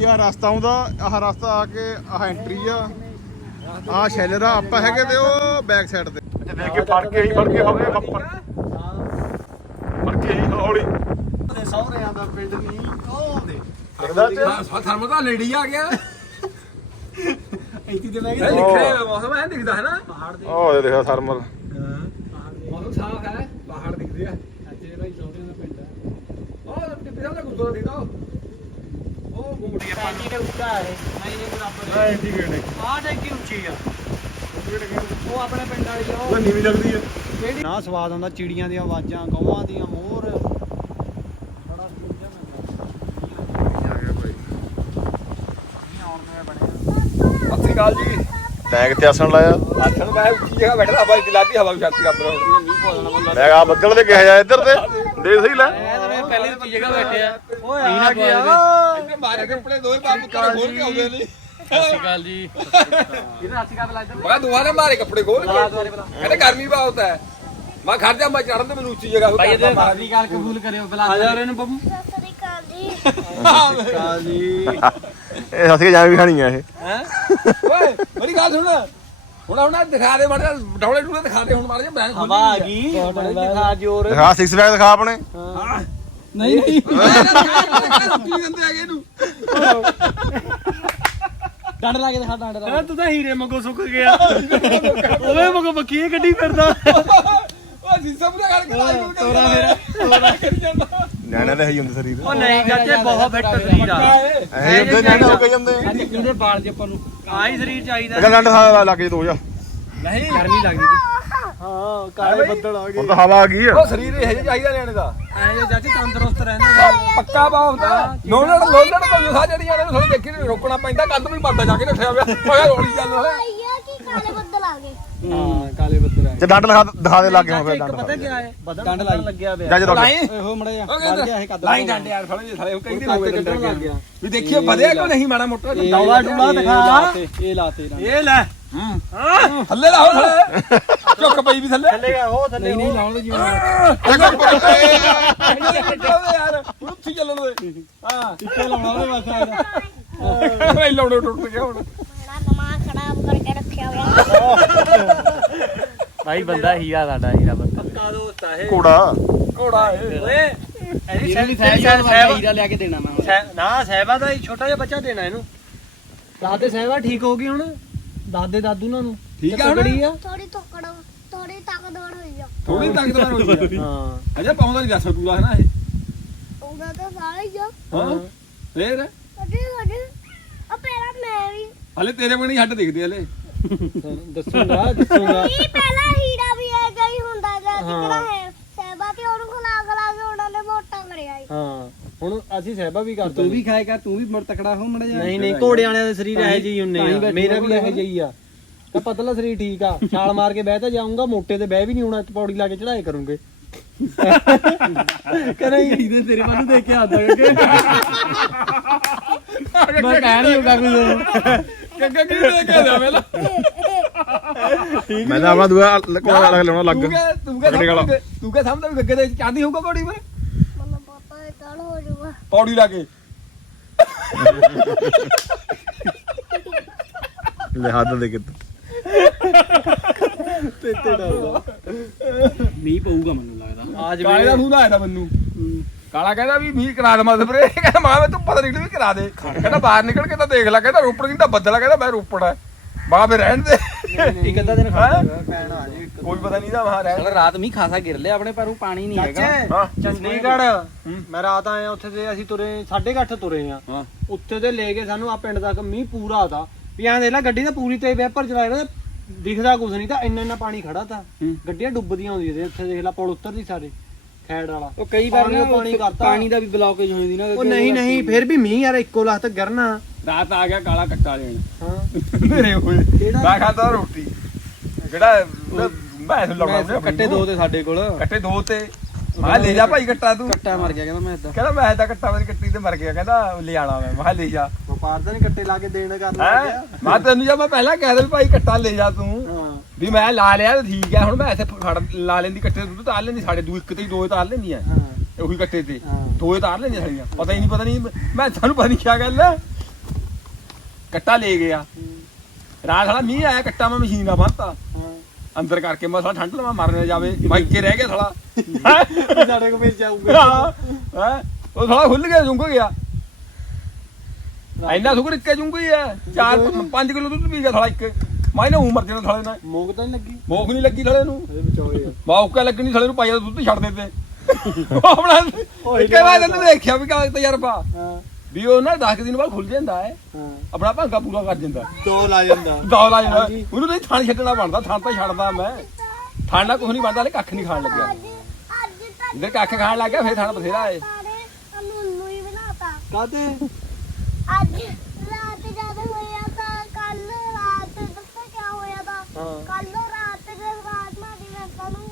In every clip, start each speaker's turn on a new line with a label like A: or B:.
A: ਇਹ ਰਸਤਾ ਆਉਂਦਾ ਆਹ ਰਸਤਾ ਆ ਕੇ ਆਹ ਐਂਟਰੀ ਆ। ਆਹ ਸ਼ੈਲਰ ਆ ਆਪਾਂ ਹੈਗੇ ਤੇ ਉਹ ਬੈਕ ਸਾਈਡ ਤੇ। ਅੱਛਾ ਦੇਖ ਕੇ ਫੜ ਕੇ ਹੀ ਫੜ ਕੇ ਹੋ ਗਏ ਬੱਪਰ ਫੜ ਕੇ ਹੀ ਹੌਲੀ।
B: ਦੇ ਸਹੁਰਿਆਂ ਦਾ ਪਿੰਡ ਨਹੀਂ ਉਹ ਦੇ
A: ਲੱਗਦਾ
C: ਥਰਮਲ ਦਾ ਲੇਡੀ ਆ ਗਿਆ।
B: ਇੱਥੇ ਤੇ ਮੈਂ
C: ਇਹ ਲਿਖਿਆ ਮੌਸਮ ਐ ਦਿਖਦਾ ਹੈ ਨਾ।
B: ਪਹਾੜ ਦੇ
A: ਉਹ ਦੇਖੋ ਥਰਮਲ
C: ਮੌਸਮ ਸਾਫ਼ ਹੈ। ਪਹਾੜ ਦਿਖਦੇ ਆ।
B: ਅੱਜੇ ਭਾਈ ਸਹੁਰਿਆਂ ਦਾ ਪਿੰਡ ਹੈ।
C: ਉਹ ਸਾਹਿਬ ਦਾ ਗੁਰਦੁਆਰਾ ਦਿਖਦਾ ਉਹ ਗੁੰਮਟੀ
B: ਟੈਂਕੀ ਦੇ ਉੱਚਾ ਹੈ ਨਹੀਂ ਇਹ ਬਰਾਬਰ
A: ਐ ਠੀਕ ਹੈ
B: ਆਹ ਟੈਂਕੀ ਉੱਚੀ ਆ ਉਹ ਆਪਣੇ ਪਿੰਡ ਵਾਲੀ ਆ ਉਹ
A: ਨੀਵੀਂ ਲੱਗਦੀ ਹੈ
B: ਕਿਹੜੀ ਨਾ ਸਵਾਦ ਆਉਂਦਾ ਚਿੜੀਆਂ ਦੀਆਂ ਆਵਾਜ਼ਾਂ ਗਊਆਂ ਦੀਆਂ ਮੋਰ। ਬੜਾ ਸੁਣਿਆ ਮੈਂ
A: ਆ ਗਿਆ ਭਾਈ
B: ਨਹੀਂ ਆਉਣ ਨੂੰ ਬਣਿਆ
C: ਸਤਿ ਸ੍ਰੀ ਅਕਾਲ ਜੀ
A: ਆਸਣ ਲਾਇਆ।
C: ਆਖਣ ਮੈਂ ਉੱਚੀ ਜਗ੍ਹਾ ਬੈਠਾ ਹਵਾ ਚਲਾਤੀ ਹਵਾ ਵੀ ਛਾਤੀ ਕਰ ਰਹਾ
B: ਨਹੀਂ ਬੋਲਣਾ ਬੰਦਾ
A: ਮੈਂ ਆ ਬੱਦਲ ਤੇ ਕਿਹਾ ਜਾ ਇੱਧਰ ਤੇ। ਦੇ ਸਹੀ ਲੈ।
B: ਮੈਂ ਪਹਿਲੀ ਉੱਚੀ ਜਗ੍ਹਾ ਬੈਠੇ ਆ। ਓਏ
C: ਆ
B: ਗਿਆ।
C: ਇੱਥੇ ਮਾਰੇ ਕੱਪੜੇ ਦੋਵੇਂ ਬਾਪ ਕਰ ਖੋਲ ਕੇ ਆਉਂਦੇ ਨੇ
B: ਅਕਾਲ ਜੀ। ਹੱਥੀ ਕਾ ਬਲਾ
C: ਮੈਂ ਦੁਆ ਨੇ ਮਾਰੇ ਕੱਪੜੇ ਖੋਲ ਕੇ। ਕਹਿੰਦੇ ਗਰਮੀ ਬਹੁਤ ਹੈ। ਮੈਂ ਖੜ ਜਾ ਮੈਂ ਚੜਨ ਤੇ ਮੈਨੂੰ ਉੱਚੀ ਜਗ੍ਹਾ
B: ਭਾਈ ਇਹਦੇ ਹੱਥੀ ਗੱਲ ਕਬੂਲ ਕਰਿਓ ਬਲਾ ਆ ਜਾ ਇਹਨੂੰ ਬੱਬੂ।
D: ਸਤਿ ਸ੍ਰੀ ਅਕਾਲ ਜੀ।
B: ਕਾਲ ਜੀ।
A: ਇਹ ਸੱਸ ਕੇ ਵੀ ਖਾਣੀ ਆ ਇਹ।
B: ਹੈ?
C: ਓਏ ਮੇਰੀ ਗੱਲ ਸੁਣ। ਹੁਣ ਹੁਣ ਦਿਖਾ ਦੇ ਮਾੜਾ ਡੌਲੇ ਡੂਲੇ ਦਿਖਾ ਦੇ। ਹੁਣ ਮਾੜਾ ਜਿਹਾ ਬੈਨ
B: ਹਵਾ ਆ ਗਈ। ਦਿਖਾ ਜੋਰ।
A: ਦਿਖਾ 6 ਪੈਕ ਦਿਖਾ ਆਪਣੇ।
B: ਨਹੀਂ ਨਹੀਂ।
C: ਕੀ ਦਿੰਦੇ ਹੈਗੇ ਇਹਨੂੰ।
B: ਡੰਡ ਲਾ ਕੇ ਦਿਖਾ ਡੰਡ ਲਾ। ਤੂੰ ਤਾਂ ਹੀਰੇ ਮੰਗੋ ਸੁੱਕ ਗਿਆ। ਓਏ ਮੰਗੋ ਬੱਕੀ ਗੱਡੀ ਫਿਰਦਾ।
C: ਉਹ ਸੀਸਾ ਪੂਰਾ ਕਰਕੇ ਲਾਈ ਨੂੰ
B: ਤੋਰਾ ਮੇਰਾ ਤੋਰਾ।
C: ਕਰੀ ਜਾਂਦਾ
A: ਨਿਆਣੇ ਦੇ ਹੈ ਹੀ ਹੁੰਦੇ ਸਰੀਰ।
B: ਉਹ ਨਹੀਂ ਚਾਚੇ ਬਹੁਤ ਫਿੱਟ ਸਰੀਰ ਆ।
A: ਐ ਹੁੰਦੇ ਨਿਆਣੇ ਹੋ ਕੇ ਜਾਂਦੇ।
B: ਇਹਦੇ ਬਾਲ ਜੇ ਆਪਾਂ ਨੂੰ ਆਹੀ ਸਰੀਰ ਚਾਹੀਦਾ।
A: ਅਗਰ ਲੰਡ ਲੱਗ ਜੇ ਦੋ ਜਾ
C: ਨਹੀਂ
B: ਗਰਮੀ ਲੱਗਦੀ ਹਾਂ ਕਾਲੇ ਬੱਦਲ ਆ
A: ਹੁਣ ਤਾਂ ਹਵਾ ਆ ਗਈ ਆ।
C: ਉਹ ਸਰੀਰ ਇਹ ਜਿਹਾ ਚਾਹੀਦਾ ਲੈਣੇ ਦਾ।
B: ਐ ਜੇ ਚਾਚੇ ਤੰਦਰੁਸਤ ਰਹਿੰਦਾ
C: ਪੱਕਾ ਬਾ ਹੁੰਦਾ ਨੋਲੜ ਲੋਲੜ ਤੋਂ ਸਾ ਜਿਹੜੀਆਂ ਨੇ ਥੋੜੀ ਦੇਖੀ ਨੀ, ਰੋਕਣਾ ਪੈਂਦਾ ਕੰਧ ਵੀ ਮਰਦਾ ਜਾ ਕੇ ਨੱਠਿਆ ਪਿਆ ਓਏ ਰੋਲੀ ਚੱਲ ਨਾਲੇ
D: ਭਈਆ ਕੀ ਕਾਲੇ ਆ ਗਏ।
B: ਹਾਂ ਕਾਲੇ ਬੱਦਲ ਆ
A: ਜੇ ਡੰਡ ਦਿਖਾ ਦਿਖਾ ਦੇ ਲੱਗੇ ਹੋ ਫਿਰ ਡੰਡ
B: ਪਤਾ ਕੀ ਹੈ? ਡੰਡ ਲੱਗਿਆ ਪਿਆ।
A: ਜਾ ਜੇ
C: ਲਾਈ?
B: ਓਏ ਮੜਾ ਜਾ ਗਿਆ ਇਹ ਕੱਦ
C: ਲਾਈ ਡੰਡੇ ਯਾਰ ਫੜ ਜੇ ਥਲੇ ਉਹ ਹੋ ਗਏ
B: ਕੱਢਣ
C: ਡੰਡੇ
B: ਲੱਗ ਗਿਆ
C: ਵੀ ਦੇਖੀਏ ਵਧਿਆ ਕਿ ਨਹੀਂ ਮਾੜਾ ਮੋਟਾ?
B: ਡੌਲਾ ਡੂਲਾ ਦਿਖਾ। ਇਹ ਲਾਤੇ ਇਹ ਲੈ
C: ਥੱਲੇ ਲਾ। ਹੋ। ਥੱਲੇ ਝੁੱਕ ਪਈ ਵੀ ਥੱਲੇ।
B: ਥੱਲੇ ਉਹ ਥੱਲੇ ਨਹੀਂ ਲਾਉਣ ਦੇ ਜਿਵੇਂ।
C: ਯਾਰ ਉੱਥੀ ਚੱਲਣ ਦੇ। ਹਾਂ।
B: ਇੱਥੇ ਲਾਉਣਾ ਉਹਦੇ ਬਸ
C: ਨਹੀਂ ਲਾਉਣੇ ਟੁੱਟ ਗਿਆ ਹੁਣ।
D: ਖਰਾਬ ਕਰਕੇ ਰੱਖਿਆ ਹੋਇਆ।
B: ਭਾਈ ਬੰਦਾ ਹੀਰਾ ਸਾਡਾ ਹੀਰਾ ਬੰਦਾ। ਪੱਕਾ ਦੋਸਤ ਆ ਇਹ।
A: ਘੋੜਾ।
C: ਘੋੜਾ ਇਹ
B: ਓਏ ਇਹਦੀ ਸਹਿਬਾ ਹੀਰਾ ਲਿਆ ਕੇ ਦੇਣਾ ਮੈਂ ਨਾ ਸਹਿਬਾ ਦਾ ਹੀ ਛੋਟਾ ਜਿਹਾ ਬੱਚਾ ਦੇਣਾ ਇਹਨੂੰ। ਦਾਦੇ ਸਹਿਬਾ ਠੀਕ ਹੋ ਗਈ ਹੁਣ? ਦਾਦੇ ਦਾਦੂ ਨਾਲ ਨੂੰ?
C: ਠੀਕ ਆ ਹੁਣ?
B: ਤਕੜੀ ਆ?
D: ਥੋੜੀ ਧੋਕੜ ਥੋੜੀ ਤਾਕਤਵਰ ਹੋਈ ਆ।
C: ਥੋੜੀ ਤਾਕਤਵਰ ਹੋਈ ਆ।
B: ਹਾਂ।
C: ਅਜੇ ਪਾਉਂਦਾ ਨਹੀਂ ਦੱਸ ਪੂਰਾ ਹੈ ਨਾ ਇਹ?
D: ਉਹਦਾ ਤਾਂ ਸਾਰਾ ਹੀ ਆ।
C: ਹਾਂ। ਫੇਰ?
D: ਮੈਂ ਵੀ
C: ਹਲੇ ਤੇਰੇ ਬਣੀ ਹੱਡ ਦਿਖਦੇ ਹਲੇ।
B: ਦੱਸੂਗਾ ਦੱਸੂਗਾ।
D: ਕੀ ਪਹਿਲਾਂ ਹੀੜਾ ਵੀ ਐਗਾ ਹੀ ਹੁੰਦਾ ਗਾ ਜਿਹੜਾ ਹੈ। ਸਹਿਬਾ ਤੇ ਉਹਨੂੰ ਖਲਾ ਖਲਾ ਕੇ ਉਹਨਾਂ ਨੇ ਮੋਟਾ ਕਰਿਆ ਈ।
B: ਹਾਂ ਹੁਣ ਅਸੀਂ ਸਹਿਬਾ ਵੀ ਕਰਦੇ ਤੂੰ ਵੀ ਖਾਏ ਕਰ ਤੂੰ ਵੀ ਮੁੜ ਤਕੜਾ ਹੋ ਮੜ ਜਾ ਨਹੀਂ ਨਹੀਂ ਘੋੜੇ ਵਾਲਿਆਂ ਦੇ ਸਰੀਰ ਇਹੋ ਜਿਹੇ ਹੀ ਹੁੰਨੇ ਆ। ਮੇਰਾ ਵੀ ਇਹੋ ਜਿਹੀ ਆ। ਤਾਂ ਪਤਲਾ ਸਰੀਰ ਠੀਕ ਆ। ਛਾਲ ਮਾਰ ਕੇ ਬਹਿ ਤਾਂ ਜਾਊਂਗਾ ਮੋਟੇ ਤੇ ਬਹਿ ਵੀ ਨਹੀਂ ਹੋਣਾ ਪੌੜੀ ਲਾ ਕੇ ਚੜਾਏ ਕਰੂੰਗੇ। ਕਹਿੰਦਾ ਇਹਦੇ ਤੇਰੇ ਵੱਲ ਨੂੰ ਦੇਖ ਕੇ ਆਉਂਦਾ ਕਿ ਮੈਂ ਕਹਿ ਨਹੀਂ ਹੋਗਾ ਕੁਝ
C: ਕੱਗਾ ਕੀ ਦੇ ਕੇ ਵੇਲਾ
A: ਮੈਂ ਤਾਂ ਆਪਣਾ ਦੂਆ ਘੋੜਾ ਲੱਗ ਲਾਉਣਾ ਲੱਗ।
C: ਤੂੰ ਕਹ ਤੂੰ
A: ਵਾਲਾ।
C: ਤੂੰ ਕਹ ਸਮਝਦਾ ਵੀ ਗੱਗੇ ਦੇ ਚਾਂਦੀ ਹੋਊਗਾ ਘੋੜੀ ਪਰ
D: ਮੈਨੂੰ ਪਾਪਾ ਇਹ ਕੱਲ ਹੋ ਜਾਊਗਾ।
C: ਪੌੜੀ ਲਾ ਕੇ।
A: ਲੈ ਹੱਥ ਦੇ ਕਿਤੇ
B: ਮੀਂਹ ਪਊਗਾ ਮੈਨੂੰ ਲੱਗਦਾ। ਆ
C: ਕਾਲੇ ਦਾ ਮੂੰਹ ਲਾਇਆ ਤਾ ਮੈਨੂੰ। ਕਾਲਾ ਕਹਿੰਦਾ ਵੀ ਮੀਂਹ ਕਰਾ ਦੇ ਮਤ ਸਪਰੇ ਕਹਿੰਦਾ ਮਾਂ ਮੈਂ ਤੂੰ ਪਤਾ ਨਿਕਲ ਵੀ ਕਰਾ ਦੇ। ਕਹਿੰਦਾ ਬਾਹਰ ਨਿਕਲ ਕੇ ਤਾਂ ਦੇਖ ਲੈ ਕਹਿੰਦਾ ਰੋਪੜ ਕਿੰਦਾ ਬੱਦਲ ਆ ਕਹਿੰਦਾ ਮੈਂ ਰੋਪੜ ਆ। ਮਾਂ ਫੇ ਰਹਿਣ ਦੇ।
B: ਇੱਕ ਅੱਧਾ ਦਿਨ
C: ਹੈਂ?
B: ਪੈਣ ਆ ਜੇ
C: ਕੋਈ ਪਤਾ ਨਹੀਂ ਦਾ ਮਾਂ ਰਹਿਣ
E: ਰਾਤ ਮੀਂਹ ਖਾਸਾ ਗਿਰ ਲਿਆ ਆਪਣੇ ਪਰ ਉਹ ਪਾਣੀ ਨਹੀਂ ਹੈਗਾ।
B: ਚੰਡੀਗੜ੍ਹ ਮੈਂ ਰਾਤ ਆਇਆ ਉੱਥੇ ਤੇ ਅਸੀਂ ਤੁਰੇ 8:30 ਤੁਰੇ ਆ। ਉੱਥੇ ਤੇ ਲੈ ਕੇ ਸਾਨੂੰ ਆ ਪਿੰਡ ਤੱਕ ਮੀਂਹ ਪੂਰਾ ਤਾ। ਵੀ ਐਂ ਦੇਖ ਲੈ ਗੱਡੀ ਤਾਂ ਪੂਰੀ ਤੇ ਵੈਪਰ ਚਲਾਇਆ ਨਾ ਦਿਖਦਾ ਕੁਝ ਨਹੀਂ ਤਾਂ ਇੰਨਾ ਇੰਨਾ ਪਾਣੀ ਖੜਾ ਤਾ। ਗੱਡੀਆਂ ਡੁੱਬਦੀਆਂ ਹੁੰਦੀਆਂ ਤੇ ਉੱਥੇ ਦੇਖ ਲੈ ਪੁਲ ਉੱਤਰਦੀ ਸਾਰੇ। ਖੈੜ ਵਾਲਾ।
E: ਉਹ ਕਈ ਵਾਰ
B: ਪਾਣੀ
E: ਨਾ
B: ਉਹ ਪਾਣੀ ਕਰਤਾ।
E: ਪਾਣੀ ਦਾ ਵੀ ਬਲੌਕੇਜ ਹੋ ਜਾਂਦੀ ਨਾ
B: ਉਹ ਨਹੀਂ ਨਹੀਂ ਫਿਰ ਵੀ ਮੀਂਹ ਯਾਰ ਇੱਕੋ ਲੱਖ ਤੱਕ ਗਿਰਨਾ।
C: ਰਾਤ ਆ ਗਿਆ ਕਾਲਾ ਕੱਟਾ ਲੈਣ।
B: ਹਾਂ।
C: ਮੇਰੇ ਹੋਏ
B: ਕਿਹੜਾ?
C: ਮੈਂ ਖਾਂਦਾ ਰੋਟੀ। ਕਿਹੜਾ ਮੈਂ ਤੁਹਾਨੂੰ ਲਾਉਣਾ
E: ਕੱਟੇ ਦੋ ਤੇ ਸਾਡੇ ਕੋਲ।
C: ਕੱਟੇ ਦੋ ਤੇ। ਮੈਂ ਲੈ ਜਾ ਭਾਈ ਕੱਟਾ ਤੂੰ।
E: ਕੱਟਾ ਮਰ ਗਿਆ ਕਹਿੰਦਾ ਮੈਂ ਇਦਾਂ
C: ਕਹਿੰਦਾ ਮੈਂ ਤਾਂ ਕੱਟਾ ਮੇਰੀ ਕੱਟੀ ਤੇ ਮਰ ਗਿਆ। ਕਹਿੰਦਾ ਲੈ ਆਣਾ ਮੈਂ ਮੈਂ ਕਿਹਾ ਲੈ ਜਾ।
B: ਵਪਾਰ ਤਾਂ ਨਹੀਂ ਕੱਟੇ ਲਾ ਕੇ ਦੇਣ ਕਰ
C: ਹੈ? ਮੈਂ ਤੈਨੂੰ ਜਾਂ ਮੈਂ ਪਹਿਲਾਂ ਕਹਿ ਭਾਈ ਕੱਟਾ ਲੈ ਜਾ ਤੂੰ। ਵੀ ਮੈਂ ਲਾ ਲਿਆ ਤੇ ਠੀਕ ਹੈ ਹੁਣ ਮੈਂ ਇੱਥੇ ਫੜ ਲਾ ਲੈਂਦੀ ਕੱਟੇ ਤੂੰ ਤਾਰ ਲੈਂਦੀ ਸਾਡੇ ਦੂ ਇੱਕ ਤੇ ਹੀ ਦੋ ਤਾਰ ਲੈਂਦੀ ਆ
B: ਹਾਂ।
C: ਉਹੀ ਕੱਟੇ ਤੇ। ਦੋ ਤਾਰ ਲੈਂਦੀ ਸਾਡੀਆਂ। ਪਤਾ ਹੀ ਨਹੀਂ ਪਤਾ ਨਹੀਂ ਮੈਂ ਤੁਹਾਨੂੰ ਪਤਾ ਨਹੀਂ ਕੀ ਗੱਲ ਕੱਟਾ ਲੈ ਗਿਆ। ਰਾਤ ਸਾਲਾ ਮੀਂਹ ਆਇਆ ਕੱਟਾ ਮੈਂ ਮਸ਼ੀਨ ਨਾਲ ਬੰਨਤਾ। ਅੰਦਰ ਕਰਕੇ ਮੈਂ ਸਾਲਾ ਠੰਡ ਲਵਾ ਮਰਨੇ ਜਾਵੇ। ਮਾਈਕੇ ਰਹਿ ਗਿਆ ਸਾਲਾ?
B: ਸਾਡੇ ਕੋ ਫਿਰ ਜਾਊਗਾ।
C: ਹਾਂ? ਉਹ ਸਾਲਾ ਖੁੱਲ ਗਿਆ ਜੁੰਗ ਗਿਆ। ਇੰਨਾ ਸੁਗਰ ਇੱਕੇ ਜੁੰਗ ਹੀ ਹੈ। 4 5 ਕਿਲੋ ਦੁੱਧ ਪੀ ਗਿਆ ਸਾਲਾ ਇੱਕ। ਮੈਂ ਨਾ ਉਮਰ ਜਣਾ ਸਾਲੇ ਨਾਲ?
B: ਮੋਗ ਤਾਂ ਨੀ ਲੱਗੀ।
C: ਮੋਖ ਨਹੀਂ ਲੱਗੀ ਸਾਲੇ ਨੂੰ?
B: ਇਹਦੇ ਵਿਚੋਲੇ ਆ।
C: ਮੌਕਾ ਲੱਗਣੀ ਸਾਲੇ ਨੂੰ ਪਾਈਆ ਦਾ ਦੁੱਧ ਛੱਡ ਦਿੰਦੇ। ਉਹ ਆਪਣਾ ਇੱਕੇ ਵਾਰ ਇਹਨੇ ਦੇਖਿਆ ਵੀ ਕਾ ਤਜਰਬਾ।
B: ਹਾਂ।
C: ਵੀ ਉਹ ਨਾ 10 ਦਿਨ ਬਾਅਦ ਖੁੱਲ ਜਾਂਦਾ ਹੈ।
B: ਹਾਂ।
C: ਆਪਣਾ ਭਾਂਗਾ ਪੂਰਾ ਕਰ ਦਿੰਦਾ।
B: ਦੋ ਲਾ ਜਾਂਦਾ।
C: ਦੌਲ ਆ ਜਾਂਦਾ।
B: ਹਾਂਜੀ।
C: ਉਹਨੂੰ ਨਹੀਂ ਥਾਣ ਛੱਡਣਾ ਬਣਦਾ ਥਾਣ ਤਾਂ ਛੱਡਦਾ ਮੈਂ। ਥਾਣ ਨਾਲ ਕੁਝ ਨਹੀਂ ਬਣਦਾ ਹਲੇ ਕੱਖ ਨਹੀਂ ਖਾਣ ਲੱਗਿਆ।
D: ਅੱਜ ਅੱਜ ਤਾਂ
C: ਜੇ ਕੱਖ ਖਾਣ ਲੱਗ ਗਿਆ ਫੇਰ ਥਾਣ ਬਥੇਰਾ ਏ
D: ਸਾਰੇ ਨੂੰ ਹੀ ਬਣਾਤਾ।
B: ਕਾਤੇ
D: ਅੱਜ ਰਾਤ ਜਦ ਹੋਇਆ ਤਾਂ ਕੱਲ ਰਾਤ ਦੱਸਾਂ ਕੀ ਹੋਇਆ ਤਾਂ
B: ਹਾਂ।
D: ਕੱਲ ਰਾਤ ਦੇ ਰਾਤ ਮਾਂ ਮੈਂ ਤੁਹਾਨੂੰ